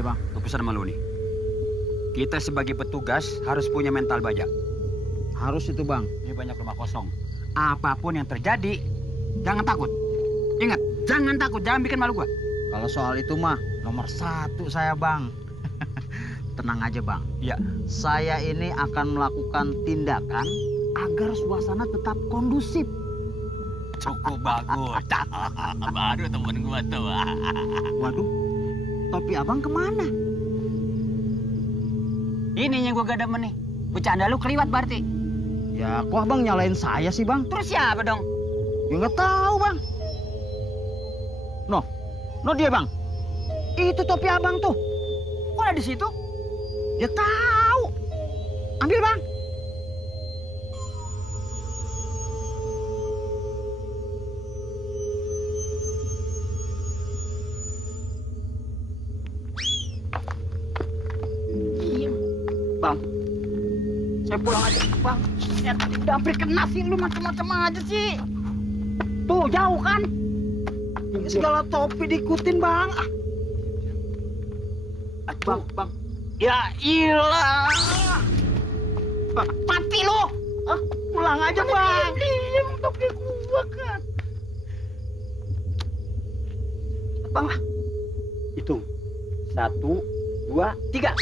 Iya bang. Gue pesan sama lu nih. Kita sebagai petugas harus punya mental baja. Harus itu bang. Ini banyak rumah kosong. Apapun yang terjadi, jangan takut. Ingat, jangan takut, jangan bikin malu gua. Kalau soal itu mah nomor 1 saya bang. Tenang aja bang. Iya. Saya ini akan melakukan tindakan agar suasana tetap kondusif. Cukup bagus. Baru temen gua tuh. Waduh, topi abang kemana? Ini yang gua gak demen nih. Bercanda lu keliwat berarti. Ya kok abang nyalain saya sih bang? Terus siapa dong? Ya nggak tahu bang. No dia bang. Itu topi abang tuh. Kok ada di situ? Ya tahu. Ambil bang. Bang, saya pulang aja. Bang, ya, udah hampir kena sih, lu macam-macam aja sih. Tuh, jauh kan? Segala topi diikutin bang. Bang. Ya ilah. Mati lu. Pulang aja bang. Diam, topi gua kan. Bang, hitung. 1, 2, 3.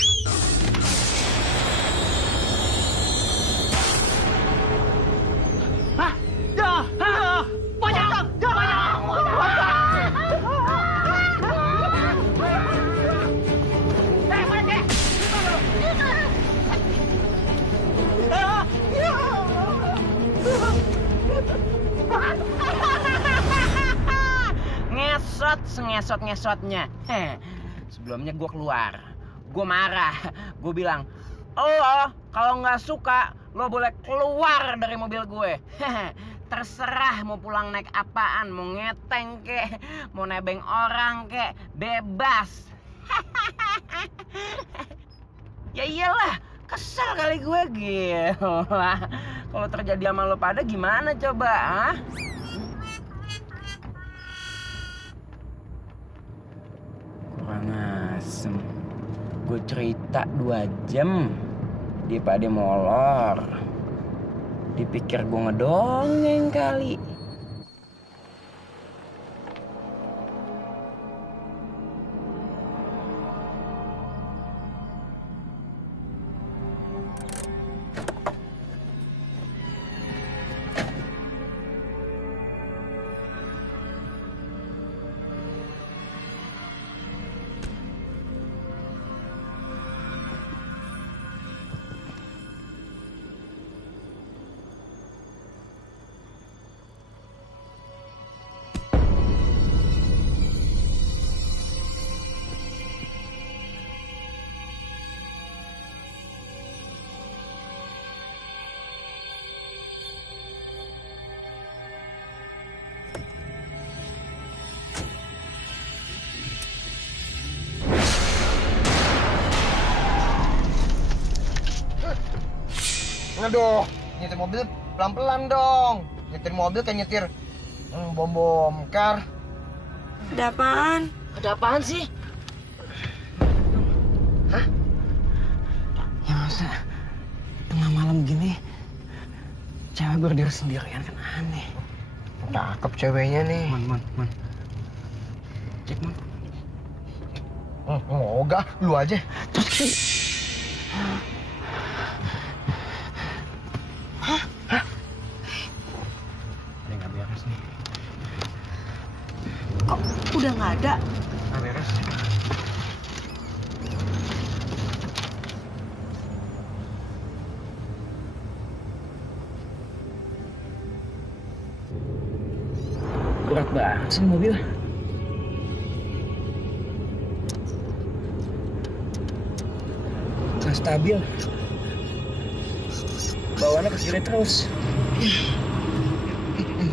Ngesot-ngesotnya. Sebelumnya gue keluar. Gue marah. Gue bilang, lo kalau nggak suka, lo boleh keluar dari mobil gue. Terserah mau pulang naik apaan, mau ngeteng kek, mau nebeng orang kek, bebas. Ya iyalah, kesel kali gue gila. Kalau terjadi sama lo pada gimana coba, ah? Kurang asem. Gue cerita 2 jam, dia pada molor. Dipikir gue ngedongeng kali. Aduh, nyetir mobil pelan-pelan dong. Nyetir mobil kayak nyetir bom kar. Ada apaan? Ada apaan sih? Hah? Ya masa tengah malam gini cewek berdiri sendirian kan aneh. Cakep ceweknya nih. Man. Cek man. Enggak, lu aja. Hah? Ada nggak beres nih? Kok udah nggak ada? Nggak beres. Berat banget sih mobil. Nggak stabil. Bawaannya ke kiri terus.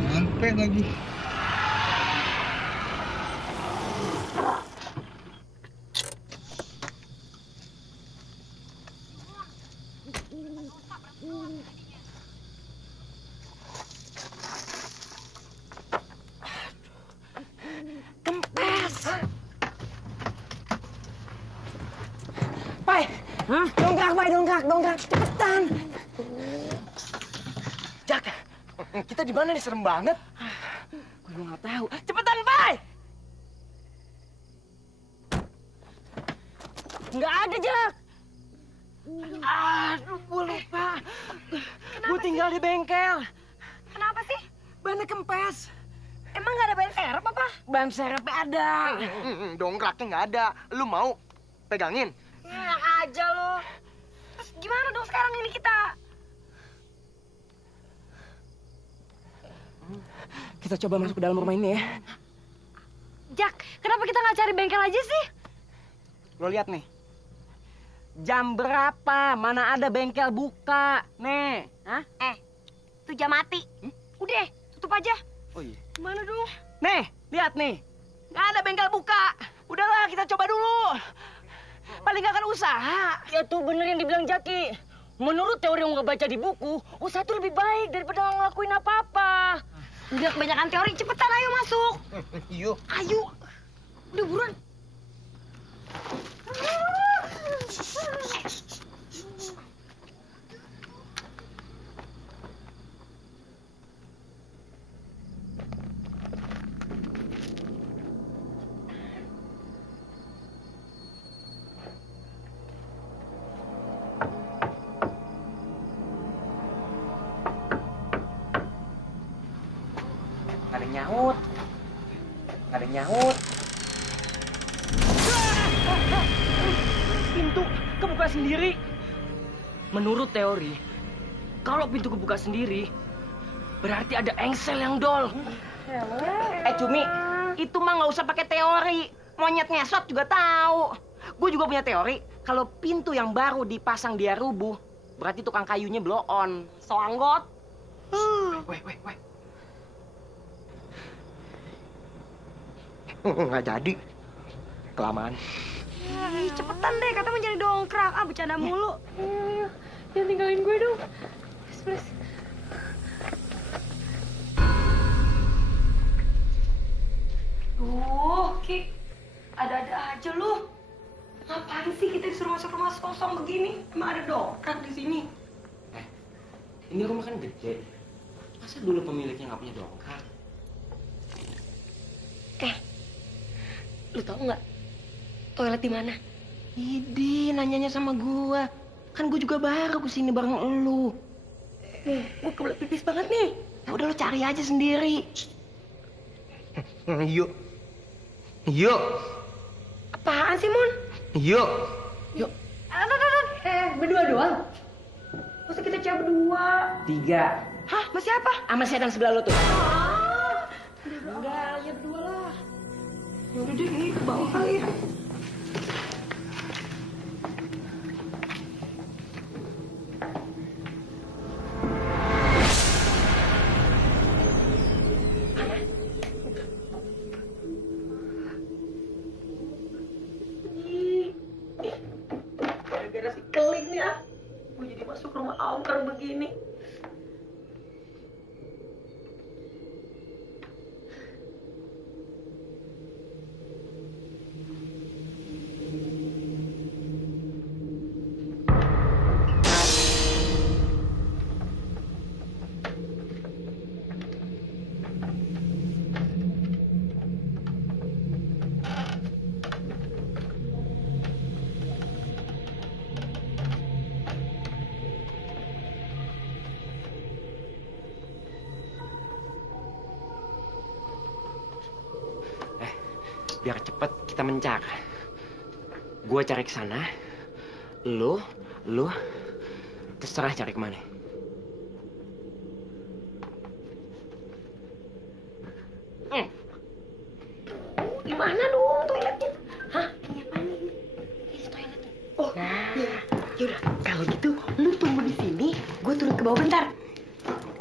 Sampai lagi. Hah? Dongkrak, Bay, dongkrak. Cepetan. Jak, kita di mana nih? Serem banget. Gue nggak tahu. Cepetan, Bay. Nggak ada, Jak. Aduh, gue lupa. Gue tinggal di bengkel. Kenapa sih? Bannya kempes. Emang nggak ada ban serep apa? Ban serepnya ada. Dongkraknya nggak ada. Lu mau pegangin? Enak aja lo. Terus gimana dong sekarang ini kita? Kita coba masuk ke dalam rumah ini ya. Jak, kenapa kita nggak cari bengkel aja sih? Lo lihat nih. Jam berapa? Mana ada bengkel buka? Nih, hah? Itu jam mati. Udah, tutup aja. Oh iya. Gimana dong? Nih, lihat nih. Nggak ada bengkel buka. Udahlah, kita coba dulu. Paling nggak akan usaha. Ya tuh bener yang dibilang Jaki. Menurut teori yang gue baca di buku, usaha itu lebih baik daripada ngelakuin apa-apa. Udah kebanyakan teori, cepetan ayo masuk. Yuk. Ayo. Udah buruan. Nggak ada nyaut. Nggak ada nyaut. Pintu kebuka sendiri. Menurut teori, kalau pintu kebuka sendiri, berarti ada engsel yang dol. Cumi, itu mah nggak usah pakai teori. Monyet ngesot juga tahu. Gue juga punya teori. Kalau pintu yang baru dipasang dia rubuh, berarti tukang kayunya blow on. So anggot. Weh. Nggak jadi. Kelamaan. Ih, cepetan deh, kata mau jadi dongkrak. Ah, bercanda mulu. Jangan tinggalin gue dong. Please. Ki, ada-ada aja lu. Ngapain sih kita disuruh masuk rumah kosong begini? Emang ada dongkrak di sini? Ini rumah kan gede. Masa dulu pemiliknya nggak punya dongkrak? Lu tau nggak toilet di mana? Idi, nanyanya sama gua. Kan gua juga baru kesini bareng elu. Gue kebelet pipis banget nih. Ya udah lu cari aja sendiri. Yuk. Apaan sih, Mon? Yuk. Berdua doang? Masa kita cewek berdua? 3. Hah, masih apa? Sama setan sebelah lu tuh. Enggak, ya berdua lah. Yaudah deh, ini ke bawah kali ya. Gara-gara si keling nih ah. Gue jadi masuk rumah angker begini. Biar cepet kita mencar. Gua cari ke sana. Lu terserah cari kemana. Gimana dong toiletnya? Hah? Ini apaan nih? Ini toiletnya. Oh, iya. Yaudah, kalau gitu lu tunggu di sini, gue turun ke bawah bentar.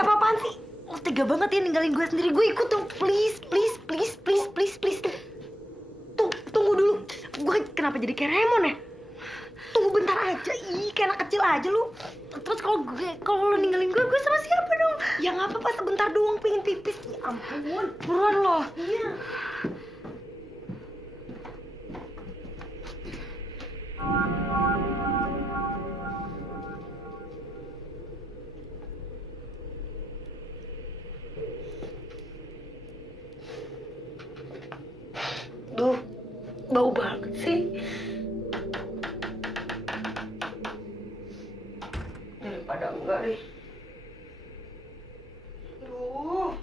Apa-apaan sih? Lo tega banget ya ninggalin gue sendiri. Gue ikut dong, please. Tunggu dulu. Gue kenapa jadi kayak Raymond ya? Tunggu bentar aja. Ih, kayak anak kecil aja lu. Terus kalau lo ninggalin gue sama siapa dong? Ya nggak apa-apa, sebentar doang pengen pipis. Ya ampun. Buruan lo. Iya. Bau banget sih. Daripada enggak deh. Aduh.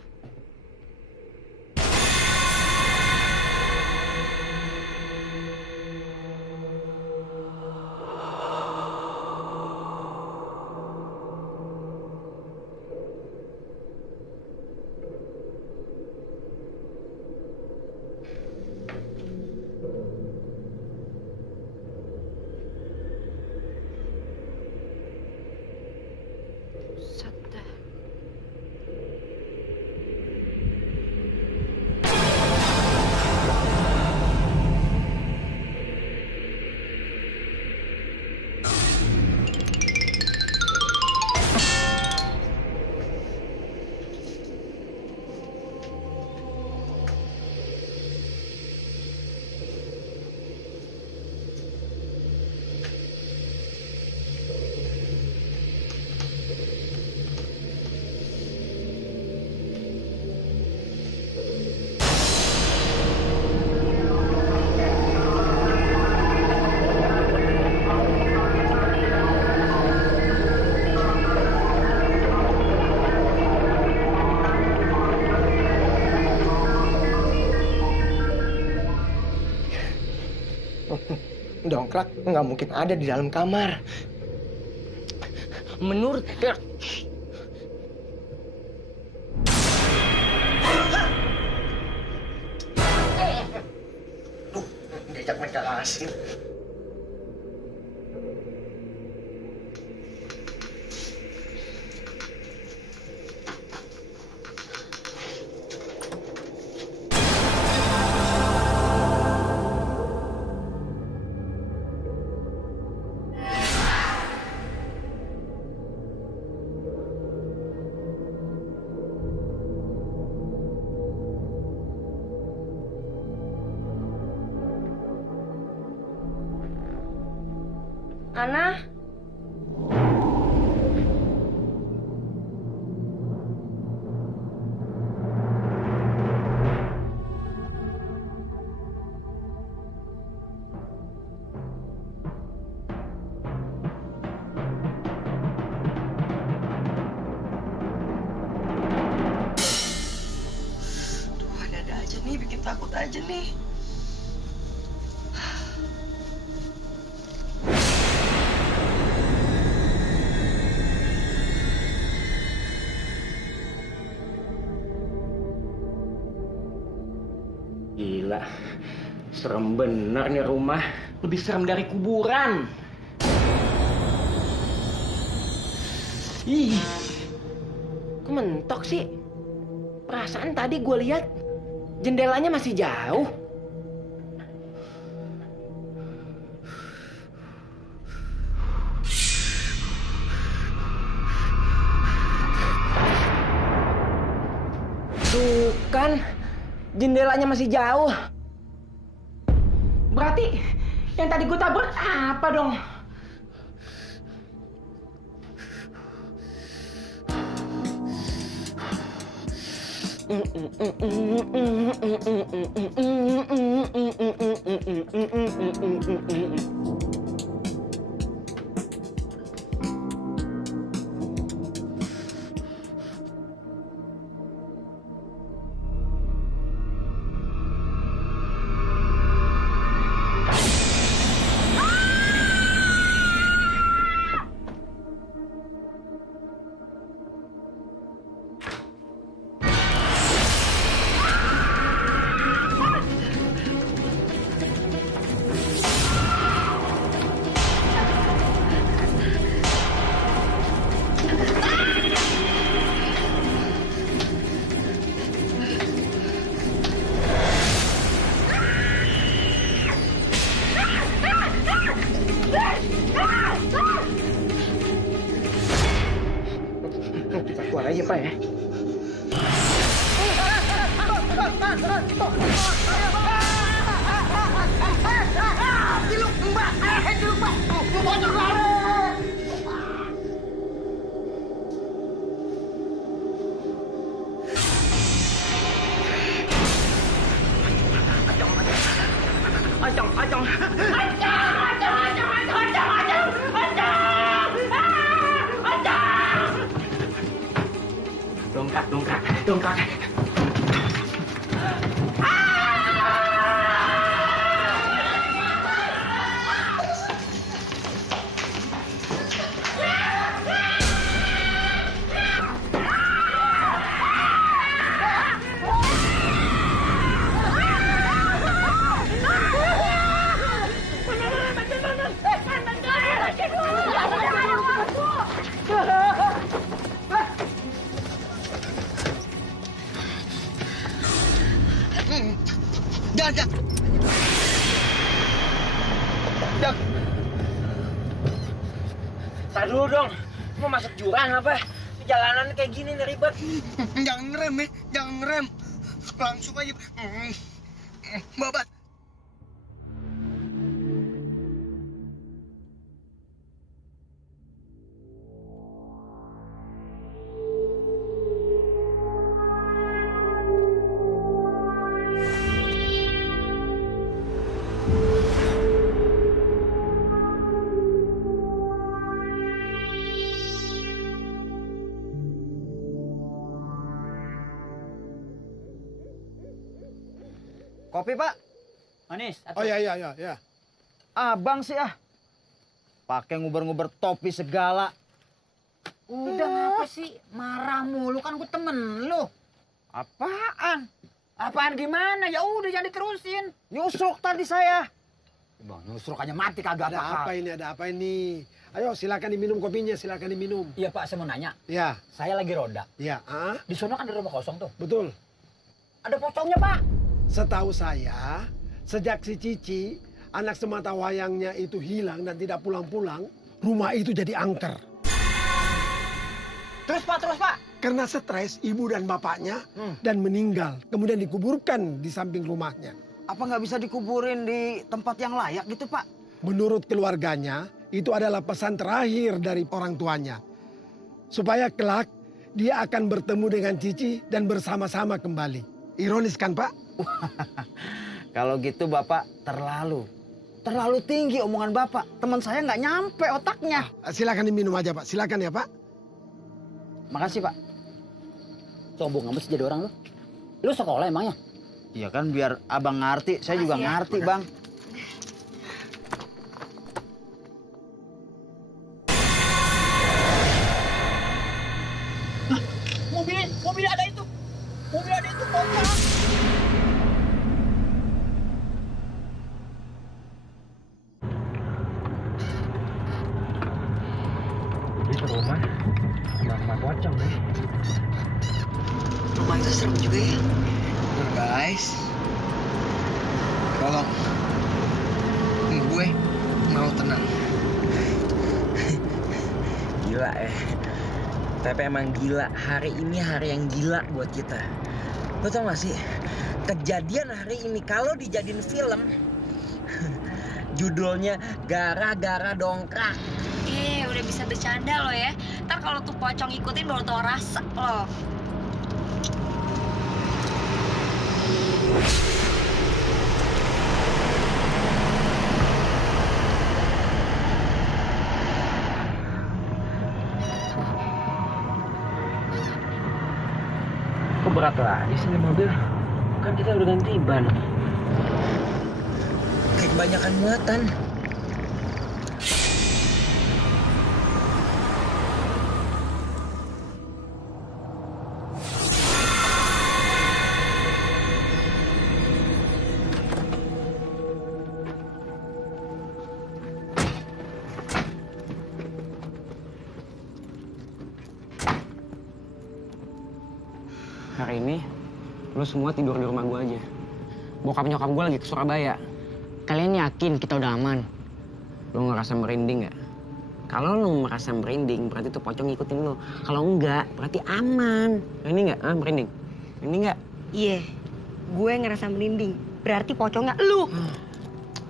Dongkrak nggak mungkin ada di dalam kamar. Menurut Diajak mereka asing. Ana? Tuh, ada aja nih, bikin takut aja nih. Gila, serem bener nih rumah. Lebih serem dari kuburan. Ih, kok mentok sih? Perasaan tadi gue lihat jendelanya masih jauh. Tuh kan, jendelanya masih jauh. Berarti yang tadi gue tabrak apa dong? dong. Dongkrak. Jangan. Tar dulu dong. Mau masuk jurang apa? Jalanan kayak gini nih ribet. Jangan ngerem ya, jangan ngerem. Langsung aja. Babat. Kopi, Pak. Manis. Oh ya. Abang sih pakai nguber-nguber topi segala. Udah ngapa sih? Marah mulu kan gue temen lu. Apaan? Apaan gimana? Ya udah jangan diterusin. Nyusruk tadi saya. Bang, nyusruk aja mati kagak Ada apa ini? Ayo silakan diminum kopinya, silakan diminum. Iya Pak, saya mau nanya. Ya, Saya lagi ronda. ya. Di sono kan ada rumah kosong tuh. Betul. Ada pocongnya Pak. Setahu saya, sejak si Cici, anak semata wayangnya itu hilang dan tidak pulang-pulang, rumah itu jadi angker. Terus Pak. Karena stres ibu dan bapaknya dan meninggal, kemudian dikuburkan di samping rumahnya. Apa nggak bisa dikuburin di tempat yang layak gitu, Pak? Menurut keluarganya, itu adalah pesan terakhir dari orang tuanya. Supaya kelak dia akan bertemu dengan Cici dan bersama-sama kembali. Ironis kan, Pak? Kalau gitu Bapak terlalu tinggi omongan Bapak. Teman saya nggak nyampe otaknya. Silakan diminum aja, Pak. Silakan ya, Pak. Makasih, Pak. Sombong amat sih jadi orang lu. Lu sekolah emangnya? Iya kan biar abang ngerti, saya juga ngerti, Bang. Mobil ada itu. Mobil ada itu pocong. Itu rumah sama pocong nih. Rumah itu serem juga ya. Guys, tolong. Gue mau tenang. Gila Tapi emang gila, hari ini hari yang gila buat kita. Lo tau gak sih, kejadian hari ini kalau dijadiin film, judulnya Gara-gara Dongkrak. Udah bisa bercanda lo ya. Ntar kalau tuh pocong ikutin baru tau rasa lo. Kok berat lagi sih mobil? Kan kita udah ganti ban. Kayak kebanyakan muatan. Hari ini, lo semua tidur di rumah gue aja. Bokap nyokap gue lagi ke Surabaya. Kalian yakin kita udah aman? Lo ngerasa merinding nggak? Kalau lo merasa merinding, berarti tuh pocong ngikutin lo. Kalau enggak, berarti aman. Merinding nggak? Merinding? Merinding nggak? Iya, gue ngerasa merinding. Berarti pocongnya lu.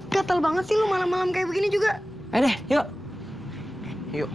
Gatel banget sih lu malam-malam kayak begini juga. Ayo deh, yuk. Yuk.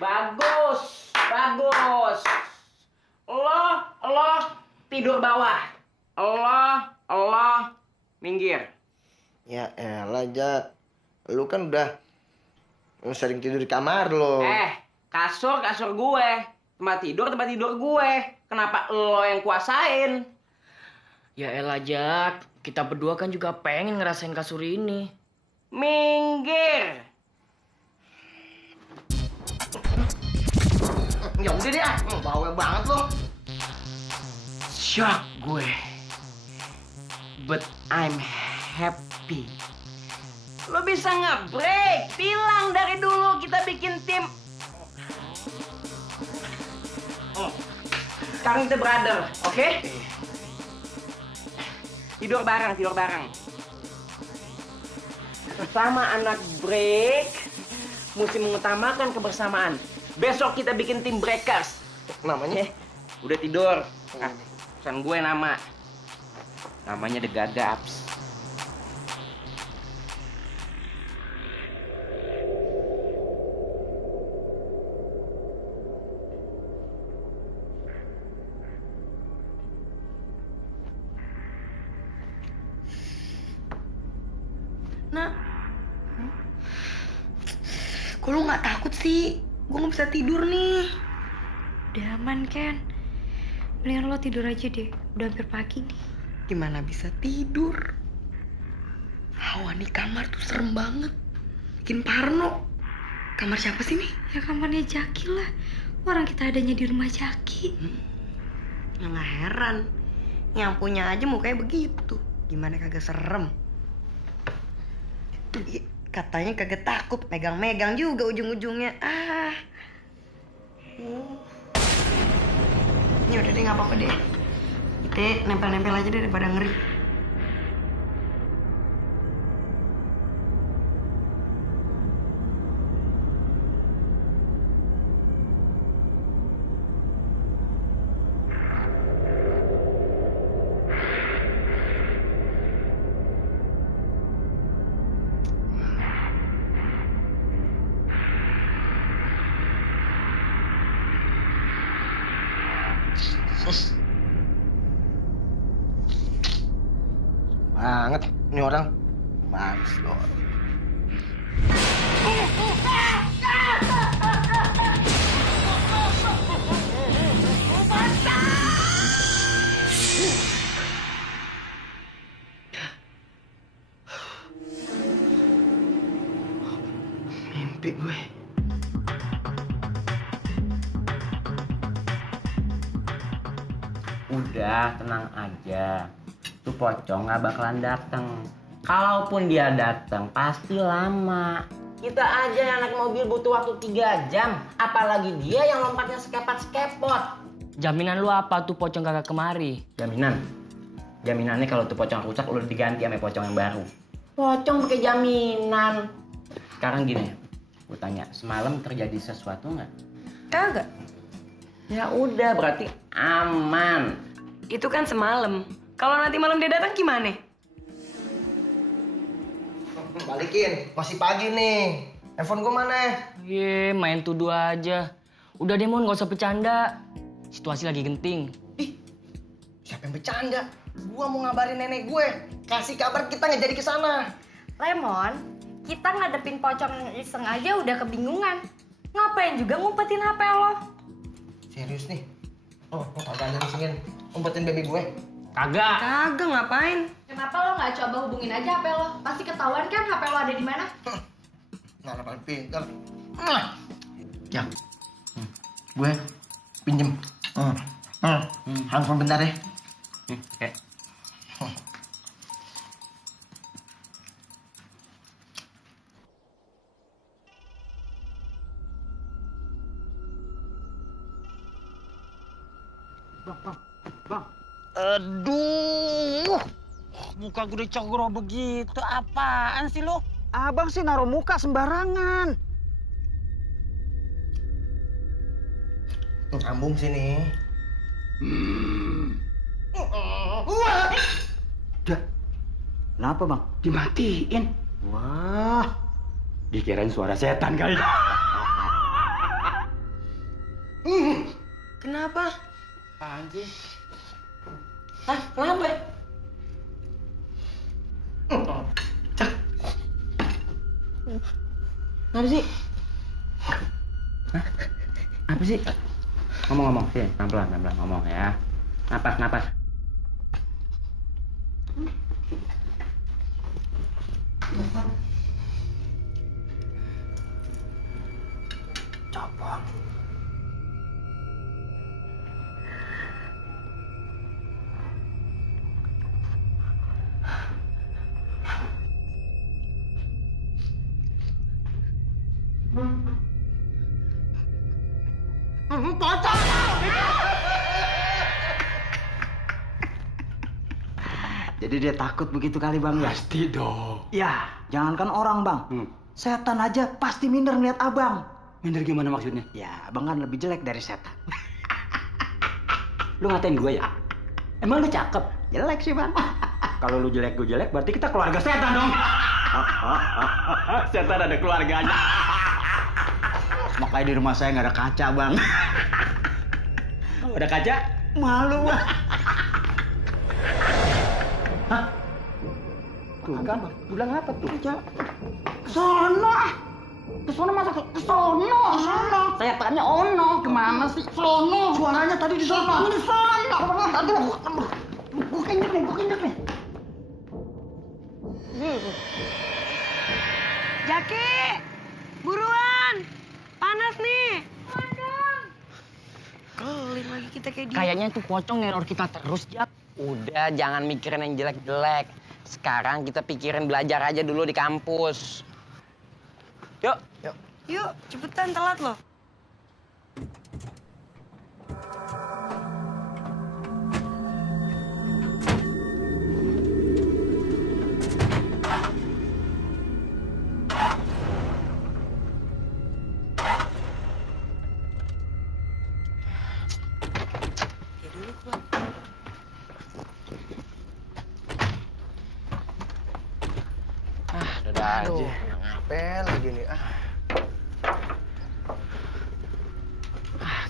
Bagus. Lo tidur bawah. Lo minggir. Ya elah, Jak. Lu kan udah sering tidur di kamar lo. Kasur gue. Tempat tidur gue. Kenapa lo yang kuasain? Ya elah, Jak. Kita berdua kan juga pengen ngerasain kasur ini. Minggir. Ya udah deh, bawel banget lo. Shock gue. But I'm happy. Lo bisa nge-break. Bilang dari dulu kita bikin tim. Sekarang kita brother, oke? Tidur bareng. Bersama anak break, mesti mengutamakan kebersamaan. Besok kita bikin tim breakers. Namanya? Udah tidur. Pesan gue nama. Namanya The Gagaps. Nah, kok lu nggak takut sih? Gue nggak bisa tidur nih. Udah aman, Ken. Mendingan lo tidur aja deh. Udah hampir pagi nih. Gimana bisa tidur? Hawa di kamar tuh serem banget. Bikin parno. Kamar siapa sih nih? Ya kamarnya Jaki lah. Orang kita adanya di rumah Jaki. Ya nggak heran. Yang punya aja mukanya begitu. Gimana kagak serem? Katanya kagak takut. Megang-megang juga ujung-ujungnya. Ini udah deh, nggak apa-apa deh. Kita nempel-nempel aja deh daripada ngeri. Banget ini orang. Males lo. Mimpi gue. Udah, tenang aja. Tuh pocong gak bakalan dateng. Kalaupun dia datang, pasti lama. Kita aja yang naik mobil butuh waktu 3 jam. Apalagi dia yang lompatnya sekepot-sekepot. Jaminan lu apa tuh pocong kagak kemari? Jaminannya kalau tuh pocong rusak, lu diganti sama pocong yang baru. Pocong pakai jaminan. Sekarang gini, gue tanya, semalam terjadi sesuatu nggak? Kagak. Ya udah, berarti aman. Itu kan semalam. Kalau nanti malam dia datang gimana? Balikin, masih pagi nih. Handphone gue mana? Ye, main tuduh aja. Udah deh, Mon, gak usah bercanda. Situasi lagi genting. Ih, siapa yang bercanda? Gua mau ngabarin nenek gue. Kasih kabar kita nggak jadi ke sana. Lemon, kita ngadepin pocong iseng aja udah kebingungan. Ngapain juga ngumpetin HP lo? Serius nih? Oh, kagak ada disingin. Umpetin baby gue. Kagak. Kagak, ngapain? Kenapa lo nggak coba hubungin aja HP lo? Pasti ketahuan kan HP lo ada di mana? Nah, paling pintar. Ya, gue pinjem. Handphone bentar ya. Oke. Bang. Aduh. Muka gue udah cogro begitu. Apaan sih lo? Abang sih naruh muka sembarangan. Nyambung sini. Dah. Kenapa, Bang? Dimatiin. Wah. Dikirain suara setan kali. Kenapa? Apaan sih? Hah? Kenapa? Apa sih? Apa sih? Ngomong-ngomong, sih, pelan-pelan ngomong ya. Napas. Coba. Jadi dia takut begitu kali bang ya? Pasti dong. Ya, jangankan orang bang. Setan aja pasti minder ngeliat abang. Minder gimana maksudnya? Ya, abang kan lebih jelek dari setan. Lu ngatain gue ya? Emang lu cakep? Jelek sih bang. Kalau lu jelek, gue jelek, berarti kita keluarga setan dong. Setan ada keluarganya. Makanya di rumah saya nggak ada kaca bang. Kalau ada kaca, Malu bang. tuh kan, bilang apa tuh? Sono. Kesono masa kesono. Saya tanya ono kemana sih? Sono. Suaranya tadi di sono. Di sono. Aduh. Gue kenyek nih. Jaki! Buruan! Panas nih! Keling lagi kita kayak dia. Kayaknya tuh pocong neror kita terus, Jak. Udah, jangan mikirin yang jelek-jelek. Sekarang kita pikirin belajar aja dulu di kampus. Yuk. Yuk, cepetan telat loh. Dadah aja. Ngapain lagi nih?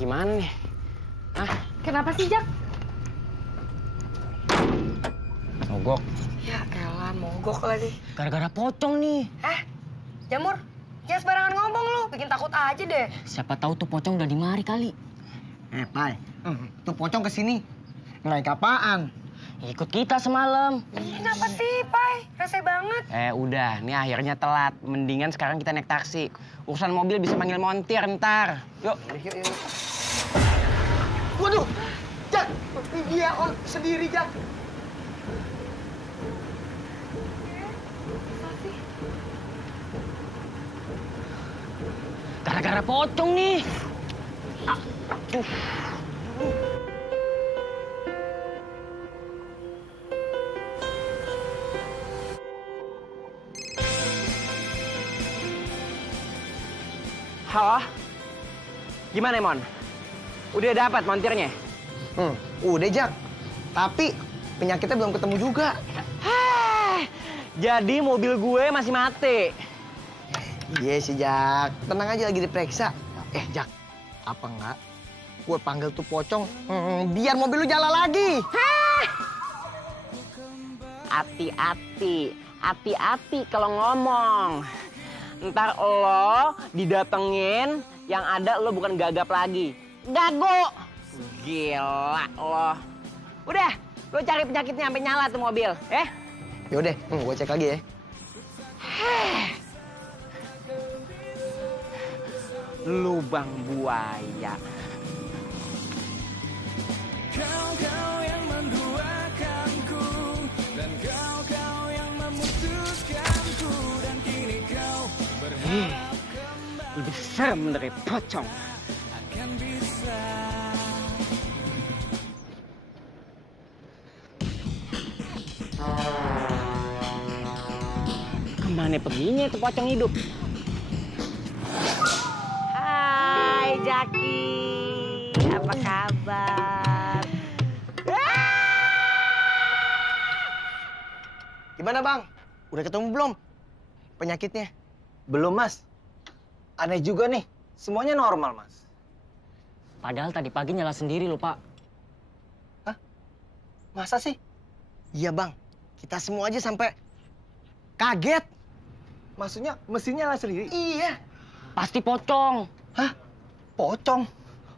Gimana nih? Kenapa sih, Jak? Mogok. Ya elah, mogok lagi. Gara-gara pocong nih. Jamur, jangan sembarangan ngomong lu. Bikin takut aja deh. Siapa tahu tuh pocong udah dimari kali. Pai. Tuh pocong kesini. Naik apaan? Ikut kita semalam. Ih, kenapa sih, Pai? Rese banget. Udah, nih akhirnya telat. Mendingan sekarang kita naik taksi. Urusan mobil bisa panggil montir ntar. Yuk. Yuk. Waduh, Jak, dia on sendiri Jak. Gara-gara pocong nih. Halo? Gimana, Mon? Udah dapat montirnya? Udah Jak. Tapi penyakitnya belum ketemu juga. Jadi mobil gue masih mati. Iya sih Jak. Tenang aja lagi diperiksa. Jak, apa enggak? Gue panggil tuh pocong, biar mobil lu jalan lagi. Hati-hati kalau ngomong. Ntar lo didatengin, yang ada lo bukan gagap lagi. Gago! Gila lo. Udah, lo cari penyakitnya sampai nyala tuh mobil, ya? Yaudah, gue cek lagi ya. Lubang buaya. Kau yang menduakanku dan kau yang memutuskanku dan kini kau Lebih serem dari pocong. akan bisa. Kemana perginya itu pocong hidup? Hai, Jaki. Apa kabar? Gimana Bang? Udah ketemu belum penyakitnya? Belum, Mas. Aneh juga nih. Semuanya normal, Mas. Padahal tadi pagi nyala sendiri loh, Pak. Masa sih? Iya bang, kita semua aja sampai kaget. Maksudnya mesinnya nyala sendiri? Iya. Pasti pocong. Hah? Pocong?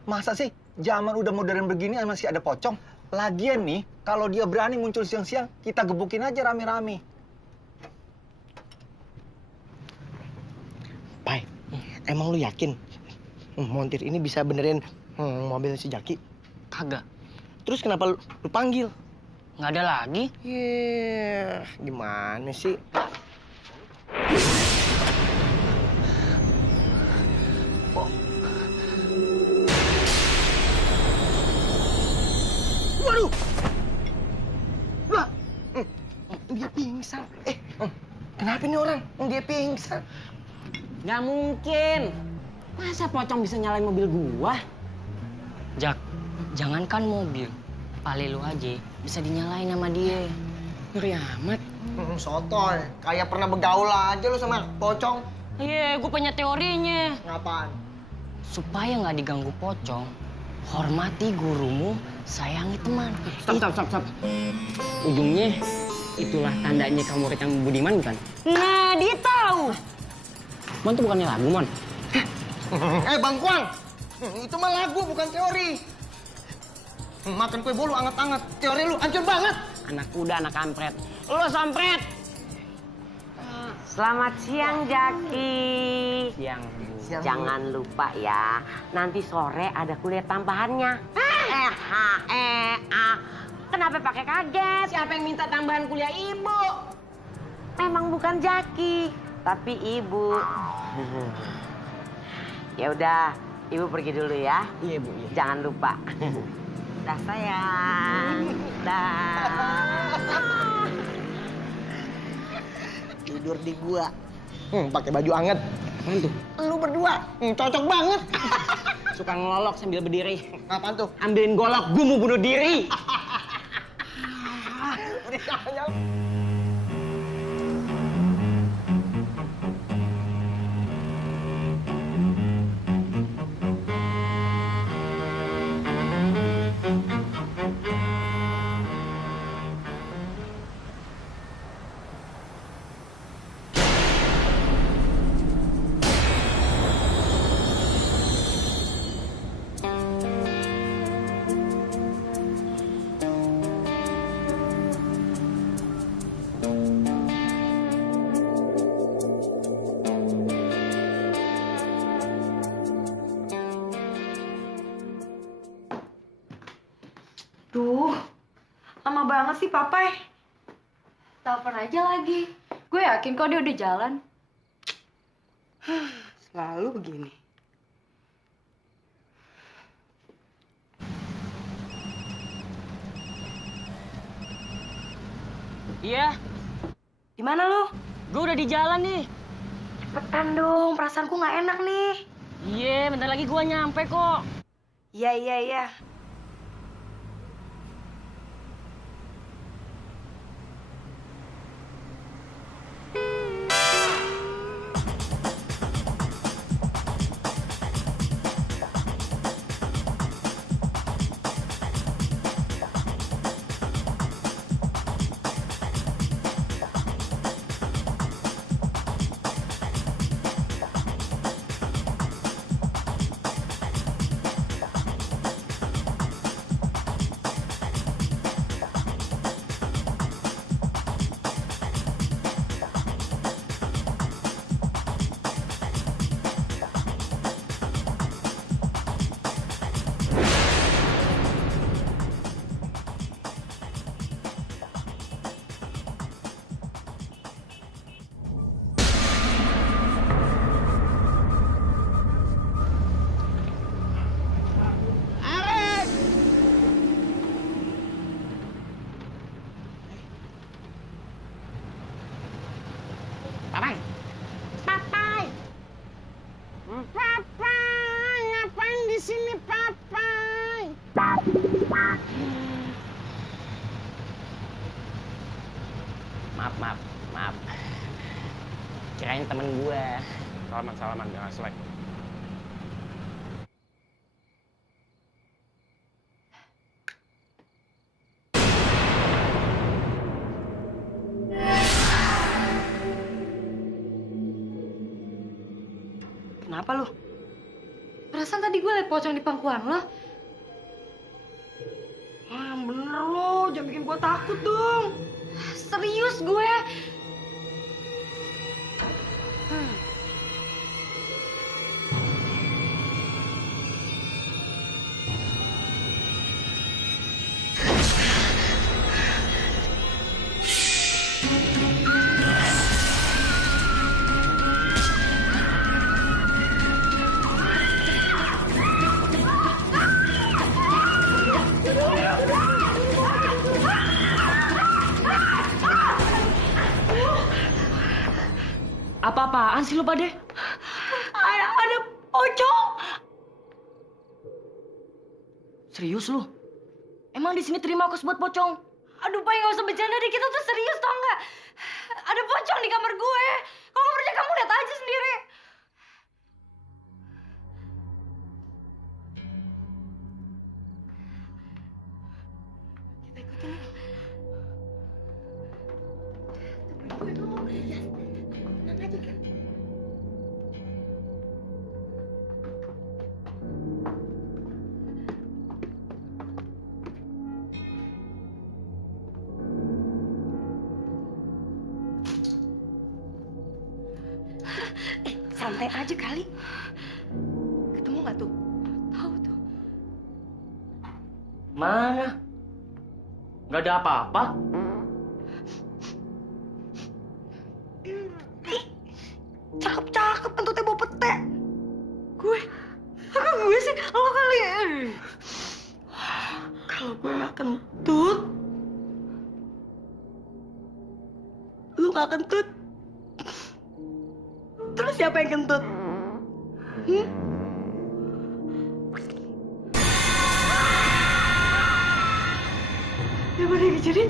Masa sih zaman udah modern begini masih ada pocong? Lagian nih, kalau dia berani muncul siang-siang, kita gebukin aja rame-rame. Pai, emang lu yakin montir ini bisa benerin mobil si Jaki? Kagak. Terus kenapa lu panggil? Nggak ada lagi. Gimana sih? Waduh! Lah, dia pingsan. Kenapa nih orang? Dia pingsan. Nggak mungkin. Masa pocong bisa nyalain mobil gua? Jak, jangankan mobil. Pale lu aja bisa dinyalain sama dia. Ngeri amat. Sotoy, kayak pernah bergaul aja lu sama pocong. Iya, gue punya teorinya. Ngapaan? Supaya nggak diganggu pocong, hormati gurumu, sayangi teman. Stop. Ujungnya itulah tandanya kamu murid yang budiman bukan? Nah, dia tahu. Mon tuh bukannya lagu, Mon. Bang Kuang, itu mah lagu bukan teori. Makan kue bolu anget-anget, teori lu hancur banget. Anak kuda, anak kampret. Lu sampret. Selamat siang, Jaki. Siang, Bu. Jangan lupa ya, nanti sore ada kuliah tambahannya. Kenapa pakai kaget? Siapa yang minta tambahan kuliah Ibu? Memang bukan Jaki, tapi Ibu. Ya udah, Ibu pergi dulu ya. Iya, Bu. Iya. Jangan lupa. Dah sayang. Dah. Tidur di gua. Pakai baju anget. Apaan tuh? Lu berdua, cocok banget. Suka ngelolok sambil berdiri. Apaan tuh? Ambilin golok, gua mau bunuh diri. Duh, lama banget sih Papai. Telepon aja lagi. Gue yakin kok dia udah jalan. Selalu begini. Iya, Di mana lu? gue udah di jalan nih. Cepetan dong, perasaanku nggak enak nih. Iya, bentar lagi gue nyampe kok. Iya. Papai. Papai. Papai, ngapain di sini, Papai? Maaf. Kirain temen gue. Salaman, jangan selek. Kenapa lu? Perasaan tadi gue liat pocong di pangkuan lo. Ah, bener lo, jangan bikin gue takut dong. Serius gue. Apa-apaan sih lu pada? Ada pocong. Serius lu? Emang di sini terima kos buat pocong? Aduh, Pak, nggak usah bercanda deh. Kita tuh serius, tau nggak? Ada pocong di kamar gue. Kalau nggak percaya, kamu lihat aja sendiri. Kita ikutin yuk. Tungguin gue dulu. Ya, tenang aja kan. Santai aja kali. Ketemu nggak tuh? Tahu tuh. Mana? Nggak ada apa-apa. Cakep-cakep, kentutnya bawa pete. Gue sih, lo kali. Kalau gue nggak kentut, lu nggak kentut. Terus siapa yang kentut? Ya udah, jadi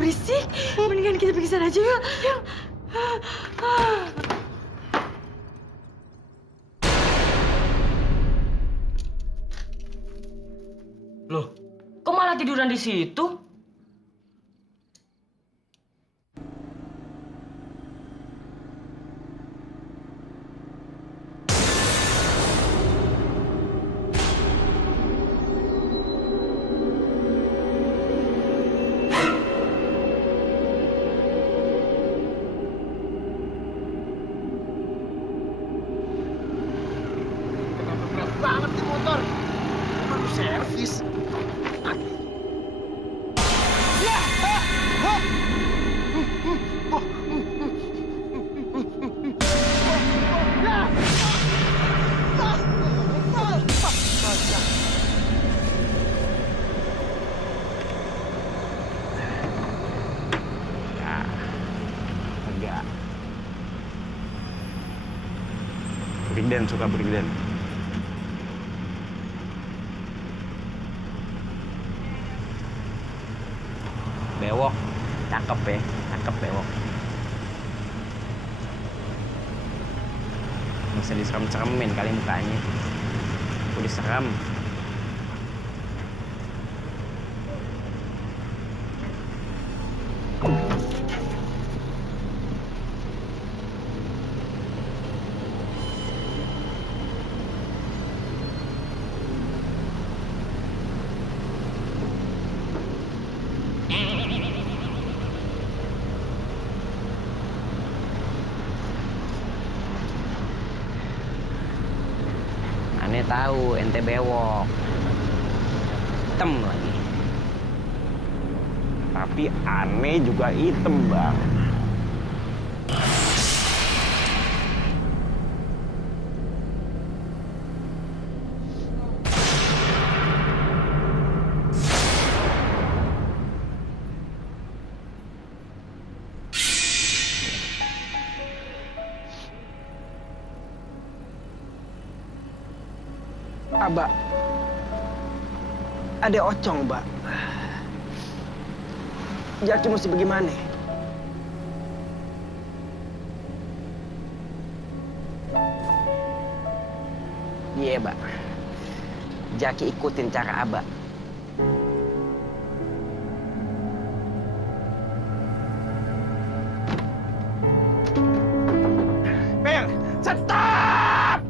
berisik. Mendingan kita pergi sana aja yuk. Yuk. Loh, kok malah tiduran di situ? Banget nih motor. Baru servis. Enggak. Brigden suka Brigden. Bewok, cakep ya, cakep bewok. Bisa diserem-seremin kali mukanya. Udah serem. Aneh tahu ente bewok, hitam lagi. Tapi aneh juga hitam, Bang. Abah, ada ocong, Mbak. Jaki mesti bagaimana? Iya, Mbak. Jaki ikutin cara Abah. Mel, stop!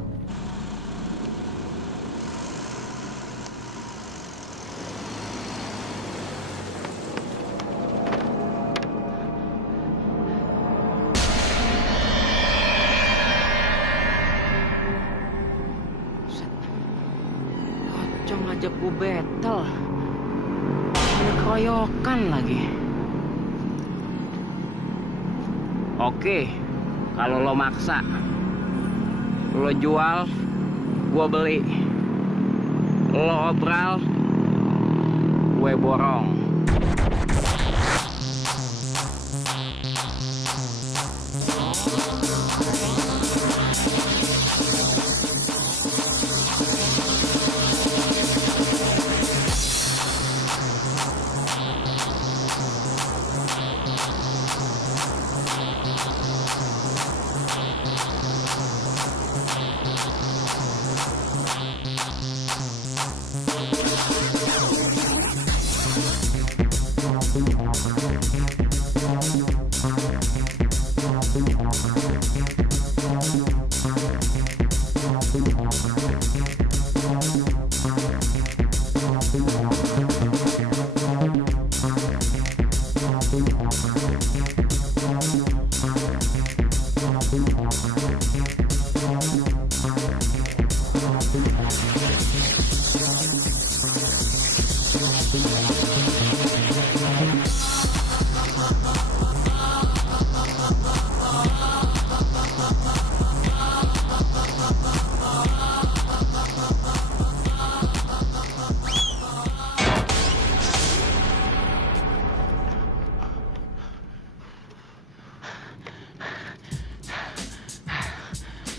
Gue betel. Ada keroyokan lagi. Oke, kalau lo maksa, lo jual, gue beli. Lo obral, gue borong.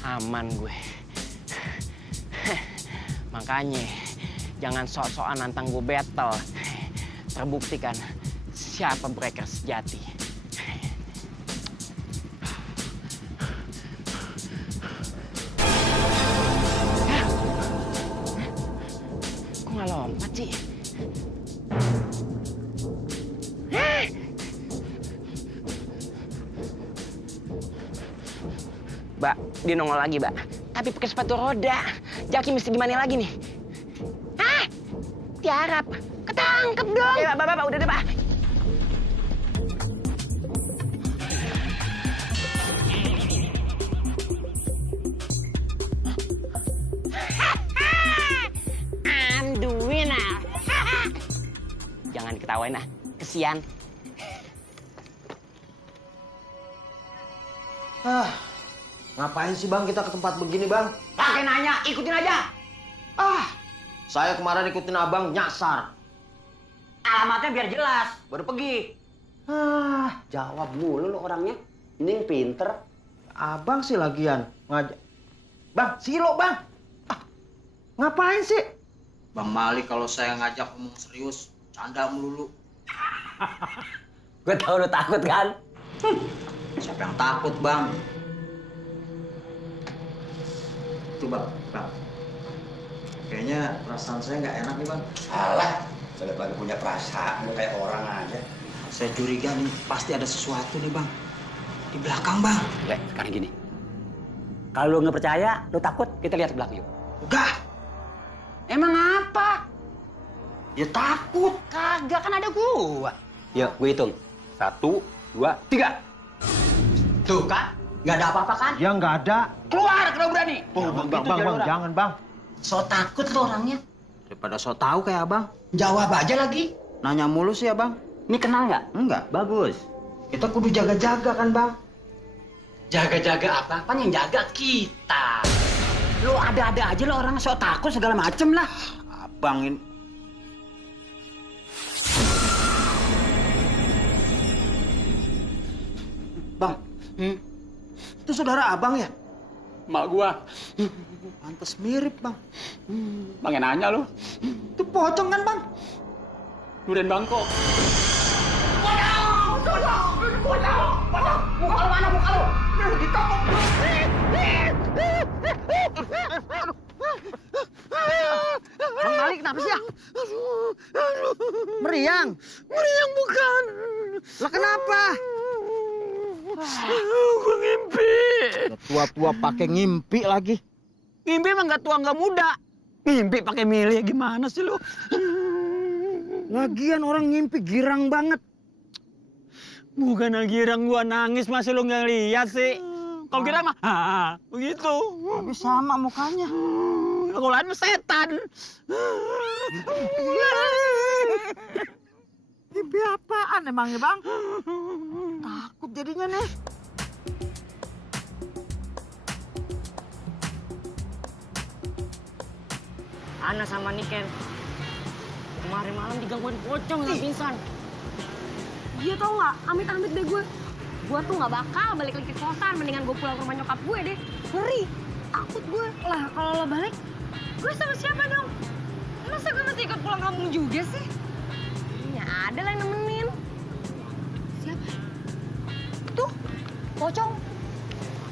Aman gue. Makanya jangan sok-sokan nantang gue battle. Terbukti kan siapa breaker sejati. Kok nggak lompat sih? Mbak, dia nongol lagi, Mbak. Tapi pakai sepatu roda. Jaki mesti gimana lagi nih? Hah? Tiarap. Ketangkep dong. Ya, Mbak, udah deh, Mbak. I'm the winner. Jangan ketawain ah. Kesian. Ngapain sih bang kita ke tempat begini bang? Pakai nanya, ikutin aja. Saya kemarin ikutin abang nyasar. Alamatnya biar jelas, baru pergi. Jawab mulu lo orangnya. Ini yang pinter. Abang sih lagian ngajak. Bang, silo bang. Ngapain sih? Bang Malik kalau saya ngajak ngomong serius, canda melulu. Gue tau lo takut kan? Siapa yang takut, Bang? Tuh, Bang. Kayaknya perasaan saya nggak enak nih bang. Alah, saya lagi punya perasaan, lu kayak orang aja. Saya curiga nih, pasti ada sesuatu nih, Bang. Di belakang, Bang. Le, sekarang gini. Kalau lu nggak percaya, lu takut, kita lihat ke belakang yuk. Enggak. Emang apa? Ya takut. Kagak, kan ada gua. Yuk, gue hitung. 1, 2, 3. Tuh kan, nggak ada apa-apa kan? Ya nggak ada. Keluar kalau berani. Bang, jangan bang. So takut lo orangnya. Daripada so tahu kayak abang. Jawab aja lagi. Nanya mulu sih abang. Ini kenal nggak? Enggak. Bagus. Kita kudu jaga-jaga kan, Bang? Jaga-jaga apa? Kan yang jaga kita. Lo ada-ada aja lo orang sok takut segala macem lah. Abang ini. Bang, itu saudara abang ya? Mak gua. Pantes mirip bang. Bang yang nanya lu. Itu pocong kan bang? Durian Bangkok. Muka lo mana muka lo? Ditokok. Bang Malik kenapa sih ya? Meriang? Meriang bukan. Lah kenapa? Gue ngimpi. Tua-tua pakai ngimpi lagi. Ngimpi emang nggak tua nggak muda. Ngimpi pakai milih gimana sih lu? Lagian orang ngimpi girang banget. Bukan girang gua nangis masih lu nggak lihat sih. Kalau kira mah, begitu. Tapi sama mukanya. Kalau lain mah setan. Mimpi apaan emangnya, Bang? Takut jadinya nih. Ana sama Niken kemarin malam digangguin pocong nggak pingsan. Dia tau nggak, amit-amit deh gue. Gue tuh nggak bakal balik lagi ke kosan, mendingan gue pulang ke rumah nyokap gue deh. Ngeri, takut gue. Lah kalau lo balik, gue sama siapa dong? Masa gue mesti ikut pulang kampung juga sih? Ya ada lah yang nemenin. Siapa? Tuh, pocong.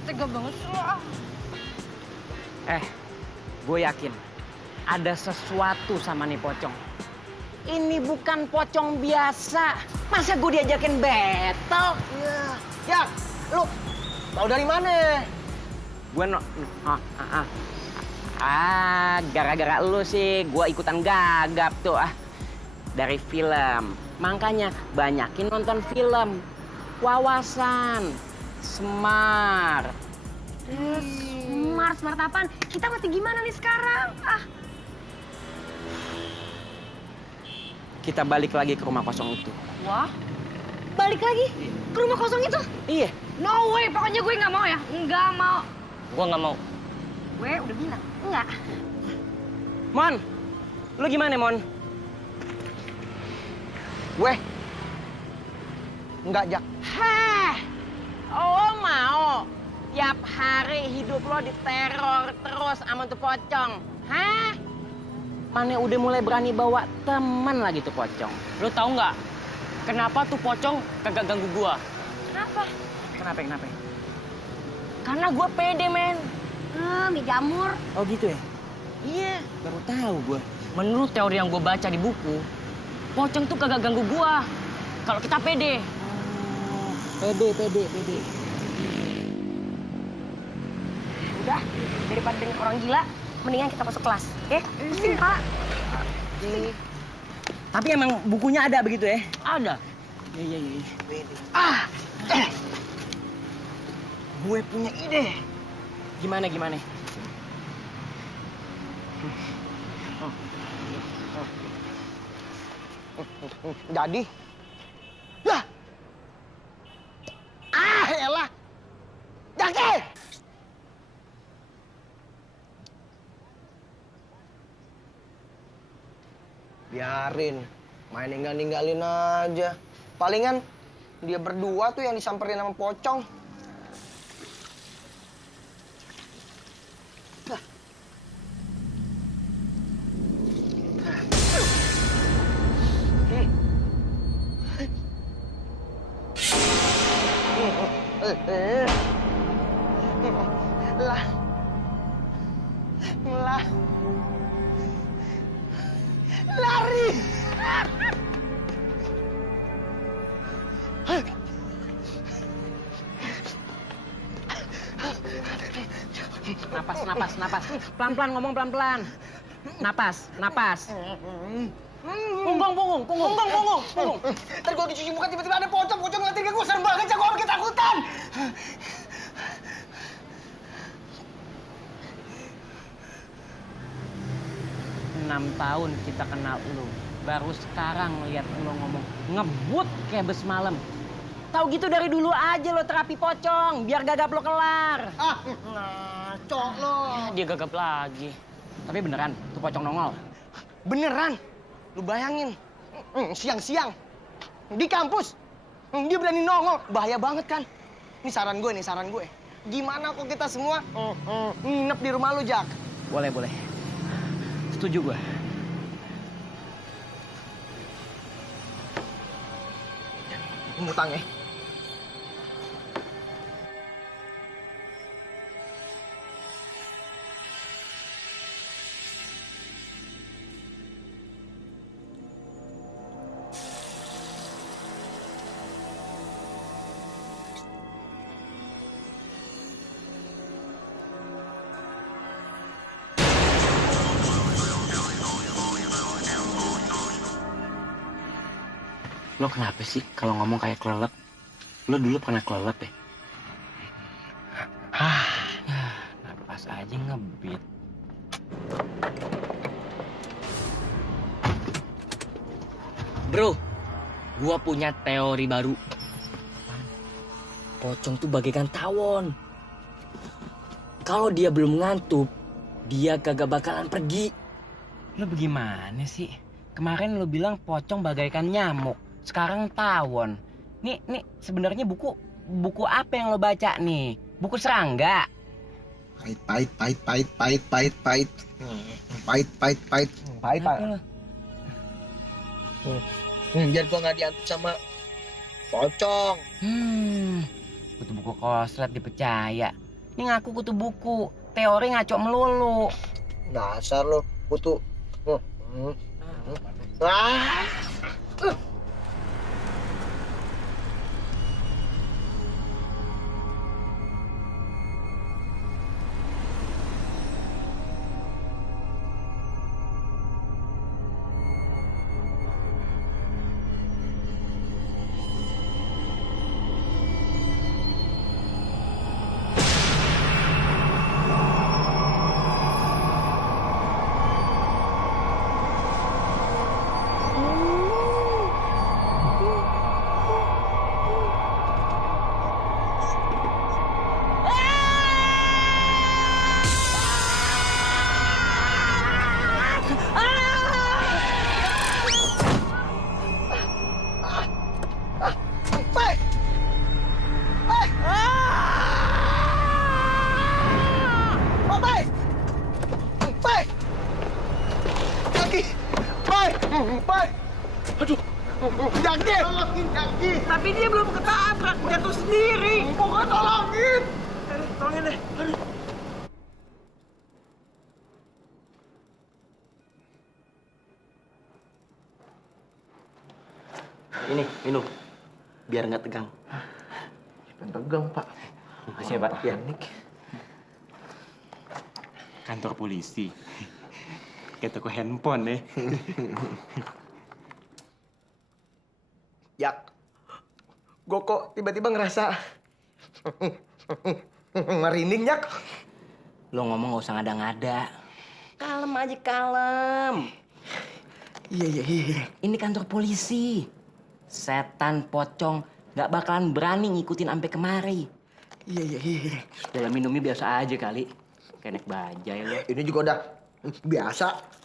Tega banget sih lo. Gue yakin ada sesuatu sama nih pocong. Ini bukan pocong biasa. Masa gue diajakin battle? Ya, lu tahu dari mana? Gue gara-gara lu sih gue ikutan gagap tuh dari film. Makanya banyakin nonton film. Wawasan, smart. Smart apaan? Kita mesti gimana nih sekarang? Kita balik lagi ke rumah kosong itu. Wah, balik lagi ke rumah kosong itu? Iya. No way, pokoknya gue nggak mau ya. Nggak mau. Gua nggak mau. Gue udah bilang, enggak. Mon, lu gimana Mon? Gue enggak, Jak. Hah, lo mau tiap hari hidup lo diteror terus sama tuh pocong? Hah? Mana udah mulai berani bawa teman lagi tuh pocong. Lu tahu nggak? Kenapa tuh pocong kagak ganggu gua? Kenapa? Kenapa? Karena gue pede, men. Mie jamur. Oh gitu ya? Iya. Baru tahu gue. Menurut teori yang gua baca di buku, pocong tuh kagak ganggu gua. Kalau kita pede. Pede. Udah, daripada dengan orang gila, mendingan kita masuk kelas, oke? Sini, Pak. Tapi emang bukunya ada begitu ya? Ada. Iya. Gue punya ide. Gimana? Jadi, lah, elah, Jaki! Biarin, main ninggalin aja. Palingan dia berdua tuh yang disamperin sama pocong. Lari. Napas. Pelan-pelan ngomong pelan-pelan. Napas. Punggung. Ntar gue dicuci muka tiba-tiba ada pocong ngeliatin ke gue, serem banget, gue sampai ketakutan. 6 tahun kita kenal lu. Baru sekarang lihat lu ngomong ngebut kayak bes malam. Tahu gitu dari dulu aja lo terapi pocong, biar gagap lo kelar. Ngaco lo. Dia gagap lagi. Tapi beneran, tuh pocong nongol. Beneran. Lu bayangin, siang-siang di kampus, dia berani nongol. Bahaya banget kan? Ini saran gue. Gimana kok kita semua nginep di rumah lu, Jak? Boleh. Setuju gue. Ngutang ya? Lo kenapa sih kalau ngomong kayak kelelep? Lo dulu pernah kelelep ya? aja ngebit. Bro, gua punya teori baru. Pocong tuh bagaikan tawon. Kalau dia belum ngantuk, dia kagak bakalan pergi. Lu bagaimana sih? Kemarin lu bilang pocong bagaikan nyamuk, sekarang tawon. Nih sebenarnya buku apa yang lo baca nih? Buku serangga. Pahit. Biar gua nggak diantuk sama pocong. Kutu buku koslet dipercaya. Ini ngaku kutu buku, teori ngaco melulu. Dasar lo, kutu. Tapi dia belum ketabrak, jatuh sendiri. Pokoknya tolongin. Tolongin deh. Aduh. Ini, minum. Biar nggak tegang. Tegang, Pak. Makasih ya, Pak. Ya. Kantor polisi. Kayak toko handphone nih. Jak, gue kok tiba-tiba ngerasa merinding, Jak. Lo ngomong gak usah ngada-ngada. Kalem aja, kalem. Iya. Ini kantor polisi. Setan pocong gak bakalan berani ngikutin sampai kemari. Iya. Dalam minumnya biasa aja kali. Kayak naik bajai lo. Ini juga udah biasa.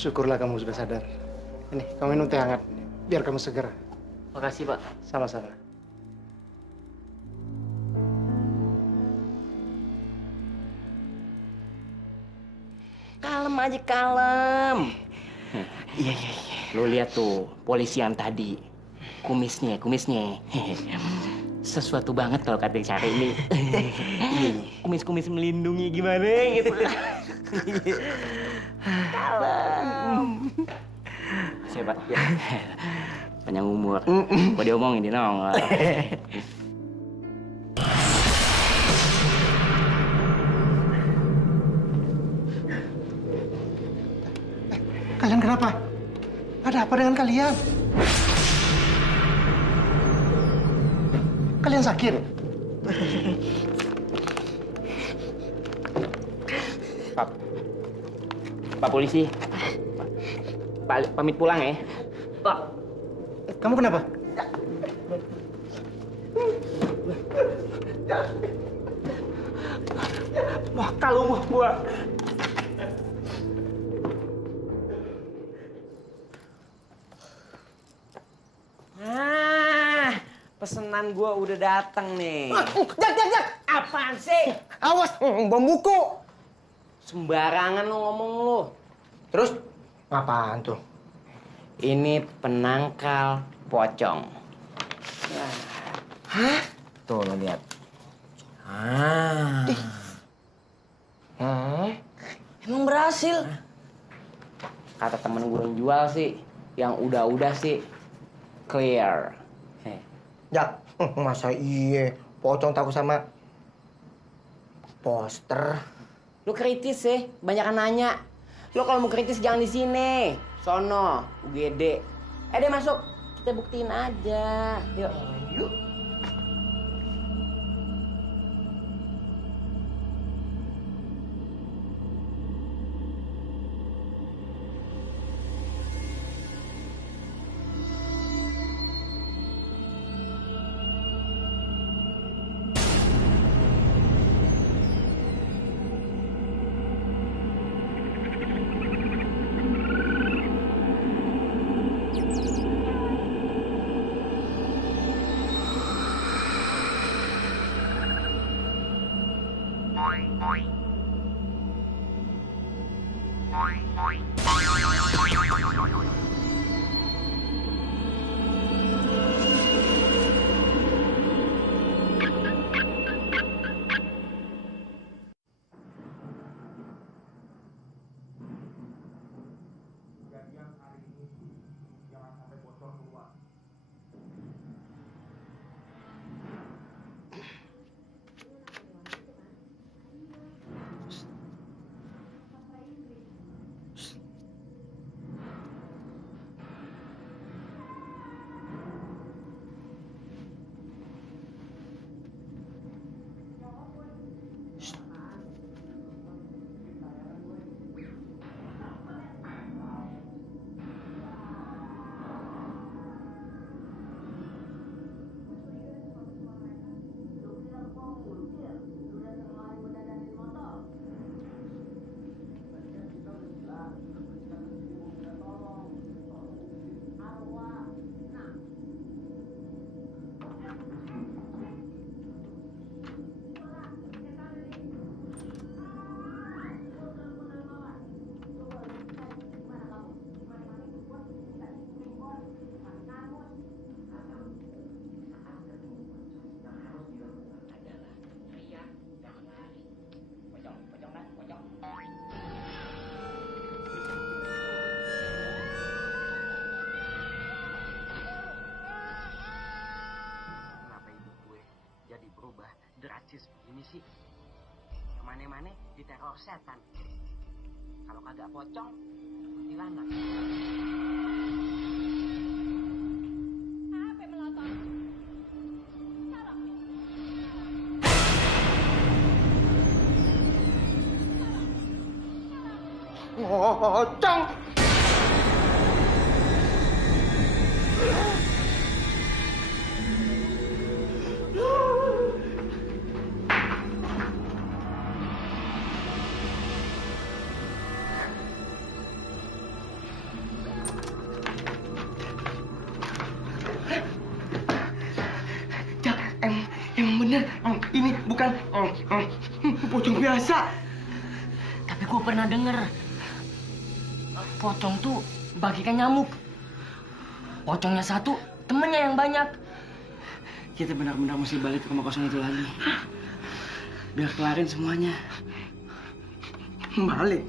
Syukurlah kamu sudah sadar. Ini, kamu minum teh hangat. Biar kamu seger. Makasih, Pak. Sama-sama. Kalem aja, kalem. Iya. Lo lihat tuh, polisi yang tadi. Kumisnya. Sesuatu banget kalau kata cari ini. Kumis-kumis melindungi gimana gitu. Kalem. Siapa? Panjang umur. Kok dia omongin dia nongol. Kalian kenapa? Ada apa dengan kalian? Kalian sakit? Pak polisi. Pak, pamit pulang ya. Pak. Kamu kenapa? Wah, kalau gua. Pesanan gua udah datang nih. Jak. Apaan sih? Awas, bom buku. Sembarangan lu ngomong lu. Terus? Apaan tuh? Ini penangkal pocong. Hah? Tuh lo lihat. Emang berhasil? Kata temen gue yang jual sih, yang udah sih clear. Jak, Masa iya, pocong takut sama poster. Lu kritis sih, banyak nanya. Lu kalau mau kritis jangan di sini. Sono, UGD. Deh masuk, kita buktiin aja. Yuk. Yuk. Dracis begini sih, kemana-mana diteror setan. Kalau kagak pocong, kuntilanak. Apa melotot? Pocong. Emang bener, ini bukan pocong biasa. Tapi gue pernah denger, pocong tuh bagikan nyamuk. Pocongnya satu, temennya yang banyak. Kita benar-benar mesti balik ke rumah kosong itu lagi. Biar kelarin semuanya. Balik?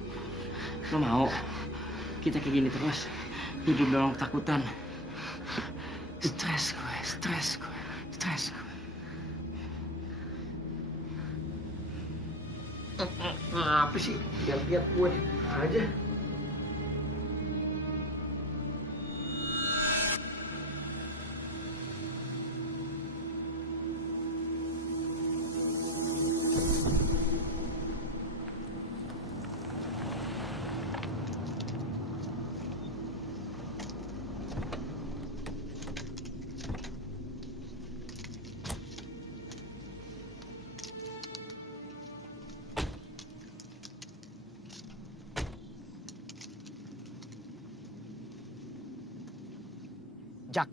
Lo mau? Kita kayak gini terus, hidup dalam ketakutan. Stres gue. Apa sih? Lihat-lihat gue aja. Jak,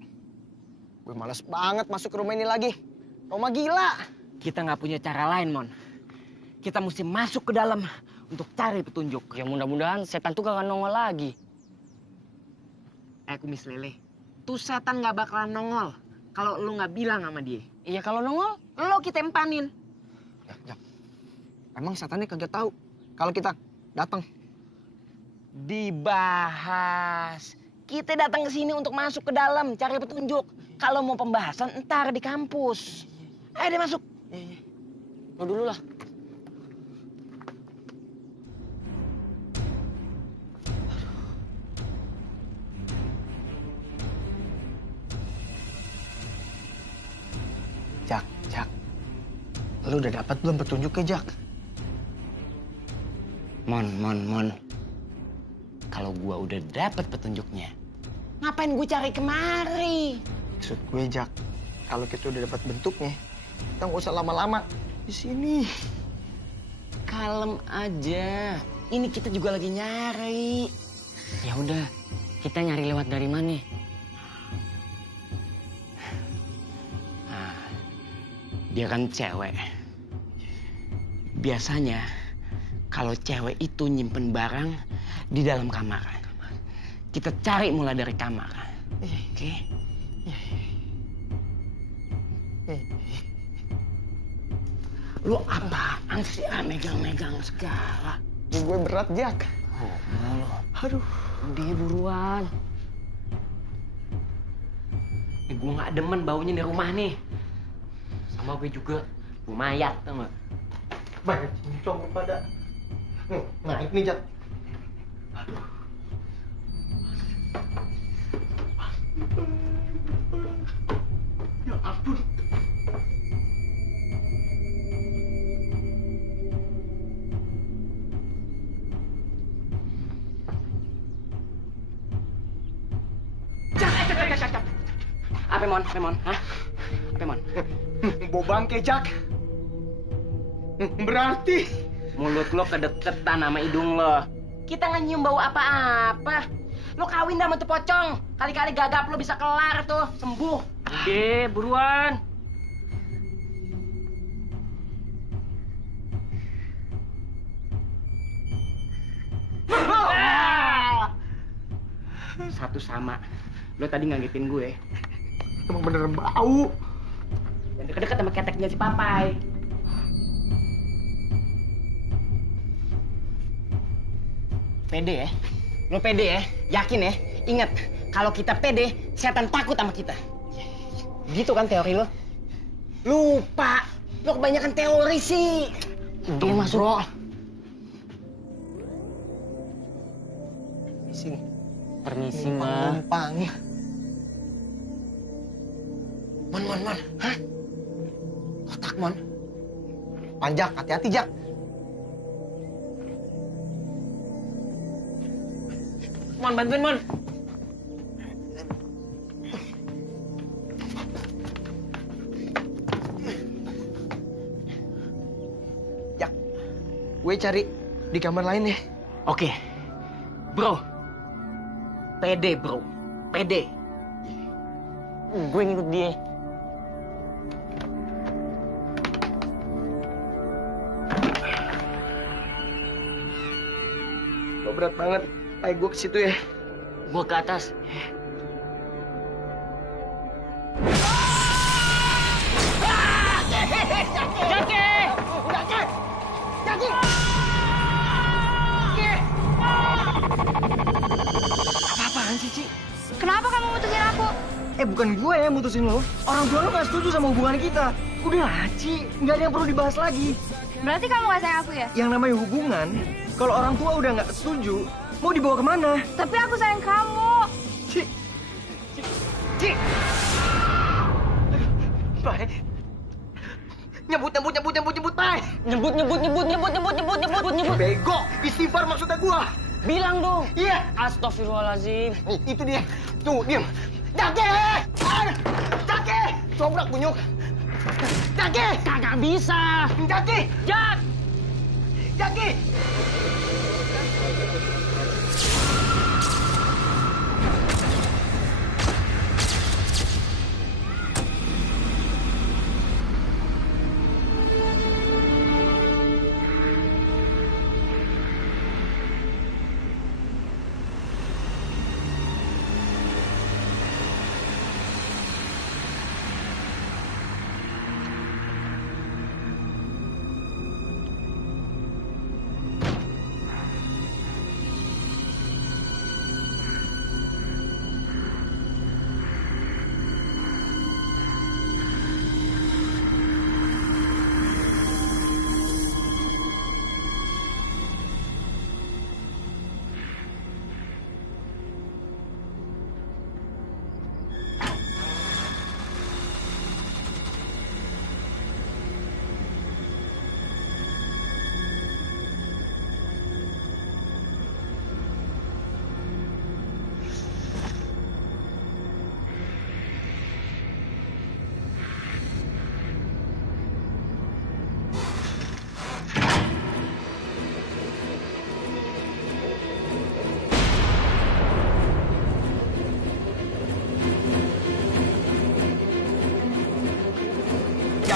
gue males banget masuk ke rumah ini lagi. Rumah gila. Kita nggak punya cara lain, Mon. Kita mesti masuk ke dalam untuk cari petunjuk. Ya mudah-mudahan setan tuh gak nongol lagi. Kumis lele, tuh setan nggak bakalan nongol kalau lu nggak bilang sama dia. Iya kalau nongol, Lo kita empanin. Jak, emang setannya kagak tahu kalau kita datang? Dibahas. Kita datang ke sini untuk masuk ke dalam, cari petunjuk. Kalau mau pembahasan, entar di kampus. Ayo deh masuk. Lo dulu lah. Jak. Lu udah dapat belum petunjuknya, Jak? Mon. Kalau gua udah dapat petunjuknya, ngapain gue cari kemari? Maksud gue, Jak, kalau kita udah dapat bentuknya, kita nggak usah lama-lama di sini. Kalem aja. Ini kita juga lagi nyari. Ya udah, kita nyari lewat dari mana? Nah, dia kan cewek. Biasanya kalau cewek itu nyimpen barang di dalam kamar. Kita cari mulai dari kamar. Oke? Lu apaan sih megang-megang segala? Gue berat, Jak. Aduh. Udah buruan. Gue nggak demen baunya di rumah nih. Sama gue juga. Gue mayat, tau gak? Banyak cincong pada. Naik nih, Jak. Aduh. Ya ampun. Jak. Apa mon? Hah? Apa mon? Bau bangke, Jak. Berarti Mulut lo kedeketan sama hidung lo. Kita nggak nyium bau apa-apa. Lo kawin dah sama tuh pocong. Kali-kali gagap lo bisa kelar tuh, sembuh. Udah, buruan. Satu sama. Lo tadi ngagetin gue. emang bener bau. Yang deket-deket sama keteknya si Papai. Pede ya? Lo pede ya? Yakin ya? Ingat, kalau kita pede, setan takut sama kita. Gitu kan teori lo? Lupa. Lo kebanyakan teori sih. Dia masuk. Bro. Permisi, Ma. Numpang. Mon. Hah? Otak, Mon. Panjak, hati-hati, Jak. Mon, bantuin, Mon. Jak, gue cari di kamar lain ya. Oke. Bro. Pede, bro. Pede. Gue ngikut dia. Lo berat banget. Ayo gue ke situ ya. Gue ke atas. Apa-apaan sih, Ci? Kenapa kamu mutusin aku? Bukan gue yang mutusin lo. Orang tua lo gak setuju sama hubungan kita. Udahlah, Ci. Nggak ada yang perlu dibahas lagi. Berarti kamu gak sayang aku ya? Yang namanya hubungan, kalau orang tua udah nggak setuju, mau dibawa kemana? Tapi aku sayang kamu. Ci. Pai. Nyebut, Pai. Nyebut. Bego, istighfar maksudnya gua. Bilang dong. Iya. Astagfirullahaladzim. Itu dia. Tuh, diam. Jaki! Cobrak bunyuk. Jaki! Kagak bisa. Jaki! Jak. Jaki!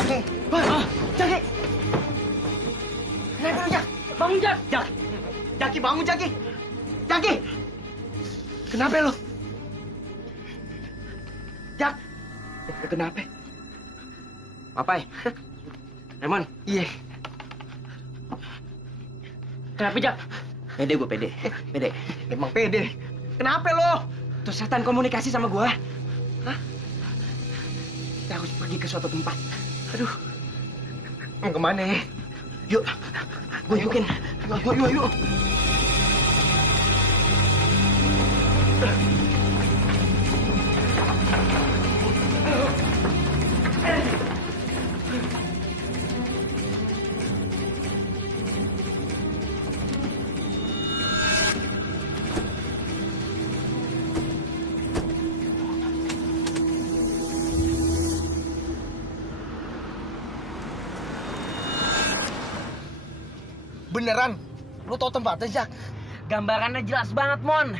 Jaki. Jaki. Kenapa lu, Jak? Bangun, Jak. Jaki, bangun, Jaki. Jaki. Kenapa lu? Jak. Kenapa? Papai. Raymond. Iya. Kenapa, Jak? Pede gue, pede. Pede. Emang pede. Kenapa lo? Tuh setan komunikasi sama gue. Hah? Kita harus pergi ke suatu tempat. Aduh. Mau kemana ya? Yuk, gue ikutin. Yuk. Beneran? Lu tau tempatnya, Jak? Gambarannya jelas banget, Mon.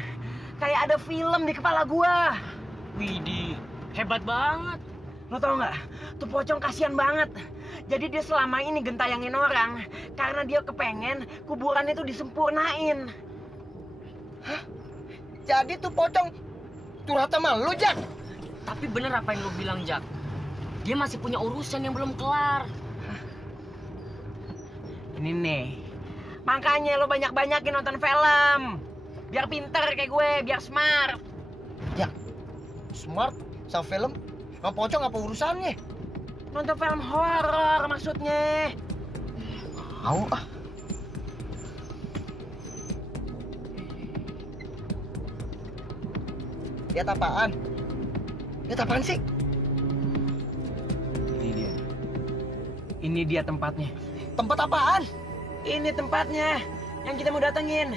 Kayak ada film di kepala gua. Widih, hebat banget. Lu tau nggak? Tuh pocong kasihan banget. Jadi dia selama ini gentayangin orang karena dia kepengen kuburan itu disempurnain. Jadi tuh pocong curhat sama lu, Jak? Tapi bener apa yang lu bilang, Jak? Dia masih punya urusan yang belum kelar. Ini nih. Makanya lo banyak-banyakin nonton film. Biar pinter kayak gue, biar smart. Ya, smart sama film sama pocong apa urusannya? Nonton film horor maksudnya. Mau ah. Lihat apaan? Lihat apaan sih? Ini dia tempatnya. Tempat apaan? Ini tempatnya yang kita mau datengin.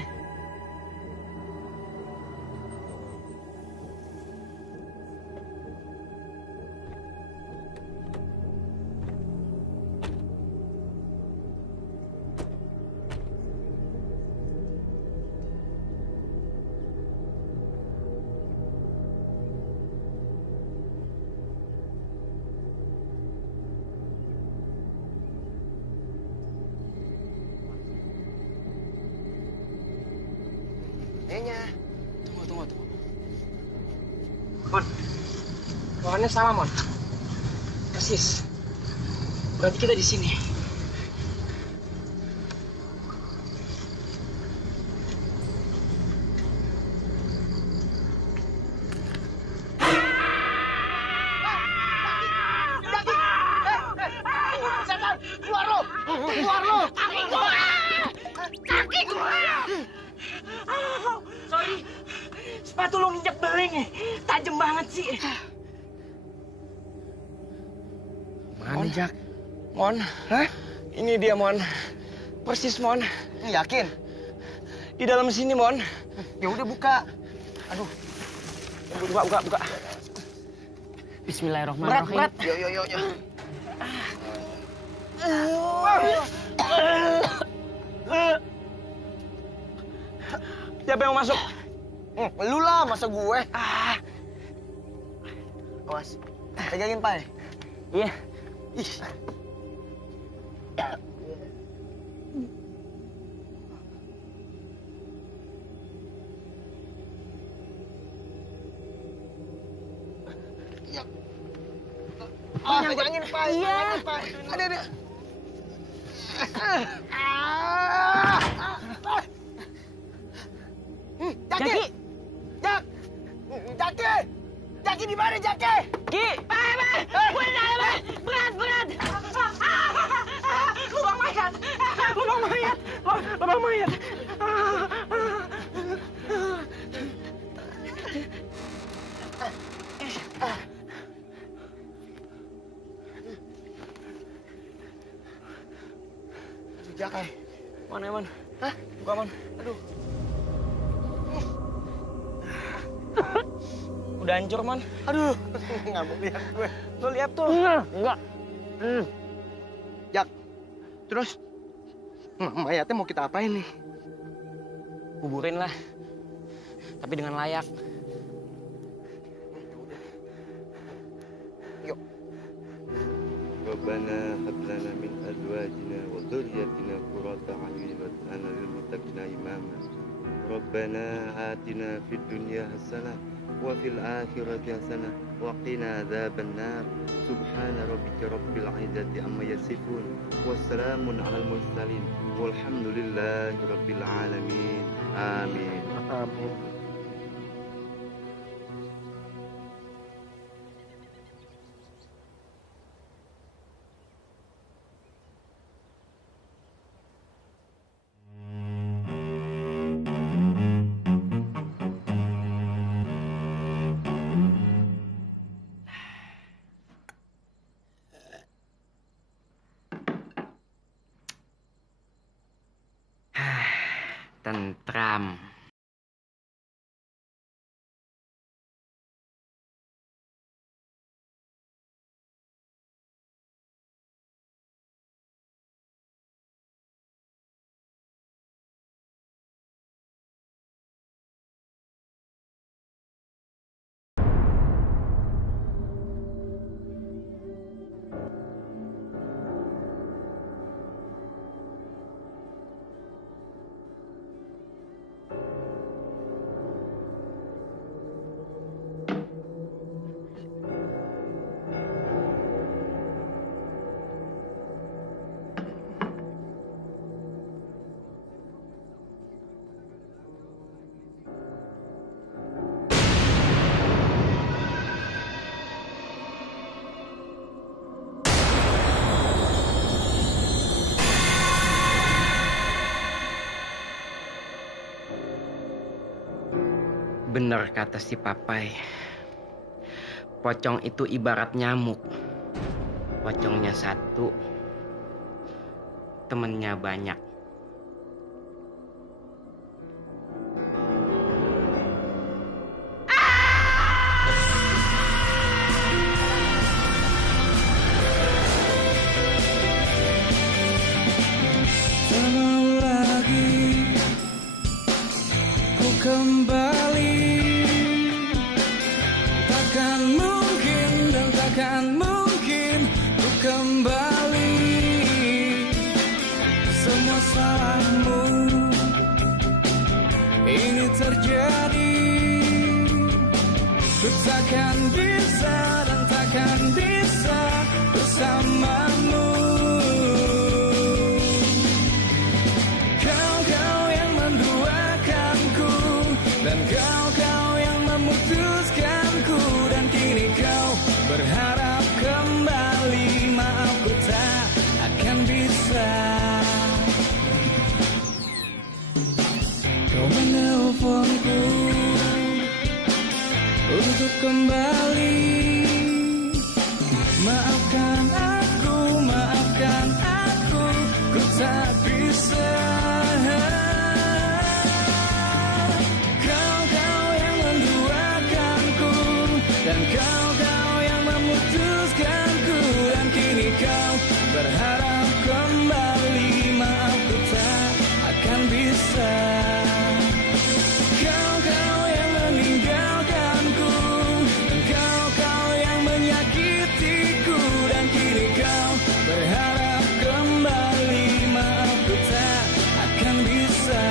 Kayaknya. Tunggu. Mon, ruangannya sama, Mon. Persis. Berarti kita di sini. Keluar lo! Keluar lo! Kaki gua! Sorry, sepatu lo nginjek beling. Tajam banget sih. Mana, Jak? Mon, Hah? ini dia, Mon. Persis, Mon. Yakin? Di dalam sini, Mon. Ya udah buka. Aduh. Buka. Bismillahirrahmanirrahim. Berat. Yo. Siapa yang mau masuk? Lu lah, masa gue? Awas. Pegangin, Pai. Iya. Ih. Pegangin, Pai. Iya. Pegangin, Pai. Ada. Jaki! Jaki di mana, Jaki? Ki! Berat! Lubang mayat! Jaki. Mana, Mon? Hah? Buka, Mon. Aduh. Udah hancur, Mon. Aduh. Nggak mau lihat gue. Lo lihat tuh. Enggak. Jak. Terus? Mayatnya mau kita apain nih? Kuburin lah. Tapi dengan layak. Yuk. ربنا هب لنا من أزواجنا وذريتنا قرة أعين واجعلنا للمتقين إماما ربنا آتنا في الدنيا حسنة وفي الآخرة حسنة وقنا عذاب النار سبحان ربك رب العزة عما يصفون وسلام على المرسلين والحمد لله رب العالمين آمين Amin. Tentram. Bener kata si Papai. Pocong itu ibarat nyamuk. Pocongnya satu, temennya banyak. Tak mau lagi ku kembali, takkan mungkin dan takkan mungkin ku kembali. Semua salahmu ini terjadi, ku takkan bisa dan takkan bisa bersamamu. Kau yang menduakanku dan kau yang memutuskanku, dan kini kau berharap kembali. Maaf, ku tak akan bisa. Kau menelponku untuk kembali. Maafkan aku, ku tak bisa. Kau yang menduakanku dan kau yang memutuskanku, dan kini kau berharap kembali. Maaf, ku tak akan bisa. Kau yang meninggalkanku dan kau yang menyakitiku, dan kini kau berharap kembali. Maaf, ku tak akan bisa.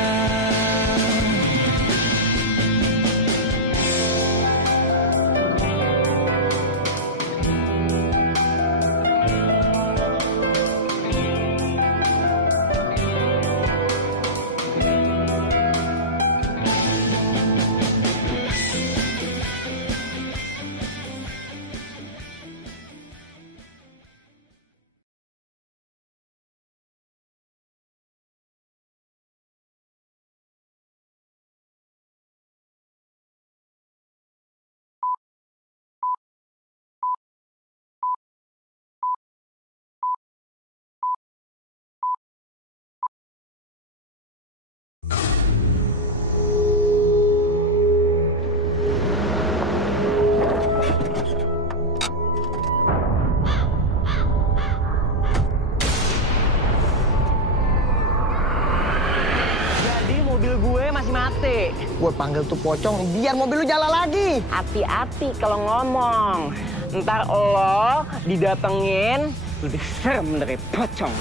Jadi mobil gue masih mati. Gue panggil tuh pocong biar mobil lu nyala lagi. Hati-hati kalau ngomong. Ntar lo didatengin lebih serem dari pocong.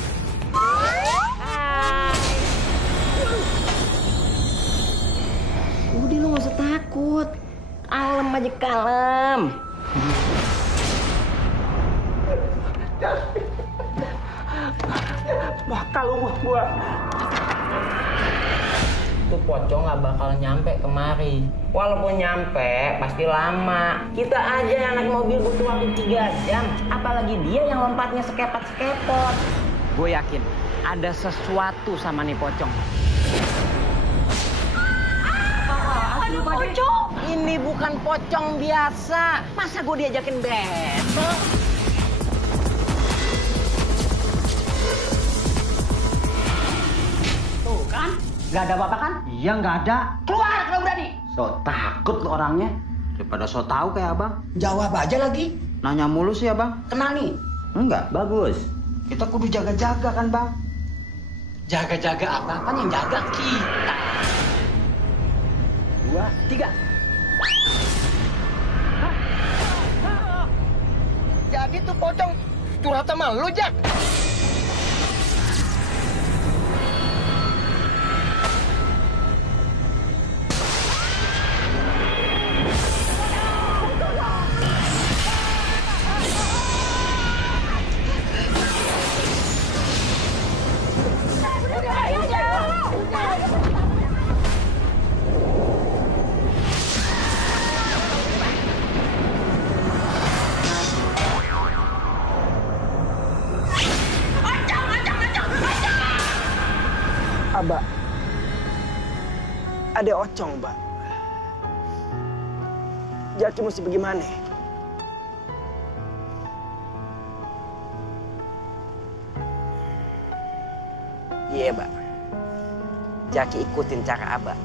Udah lu gak usah takut. Kalem aja kalem. Bakal lu gua. Itu pocong gak bakal nyampe kemari. Walaupun nyampe, pasti lama. Kita aja yang naik mobil butuh waktu 3 jam. Apalagi dia yang lompatnya sekepot-sekepot. Gue yakin ada sesuatu sama nih pocong. Ada pocong. Ini bukan pocong biasa. Masa gue diajakin besok? Tuh kan, nggak ada apa-apa kan? Iya nggak ada. Keluar kalau berani. So takut lo orangnya. Daripada so tahu kayak abang. Jawab aja lagi. Nanya mulu sih abang. Kenal nih. Enggak, bagus. Kita kudu jaga-jaga kan bang. Jaga-jaga apa yang jaga kita. 2, 3. Jadi tuh pocong curhat sama lu, Jak. Abah, ada ocong, Mbak. Jaki mesti bagaimana? Iya, Mbak. Jaki ikutin cara Abah.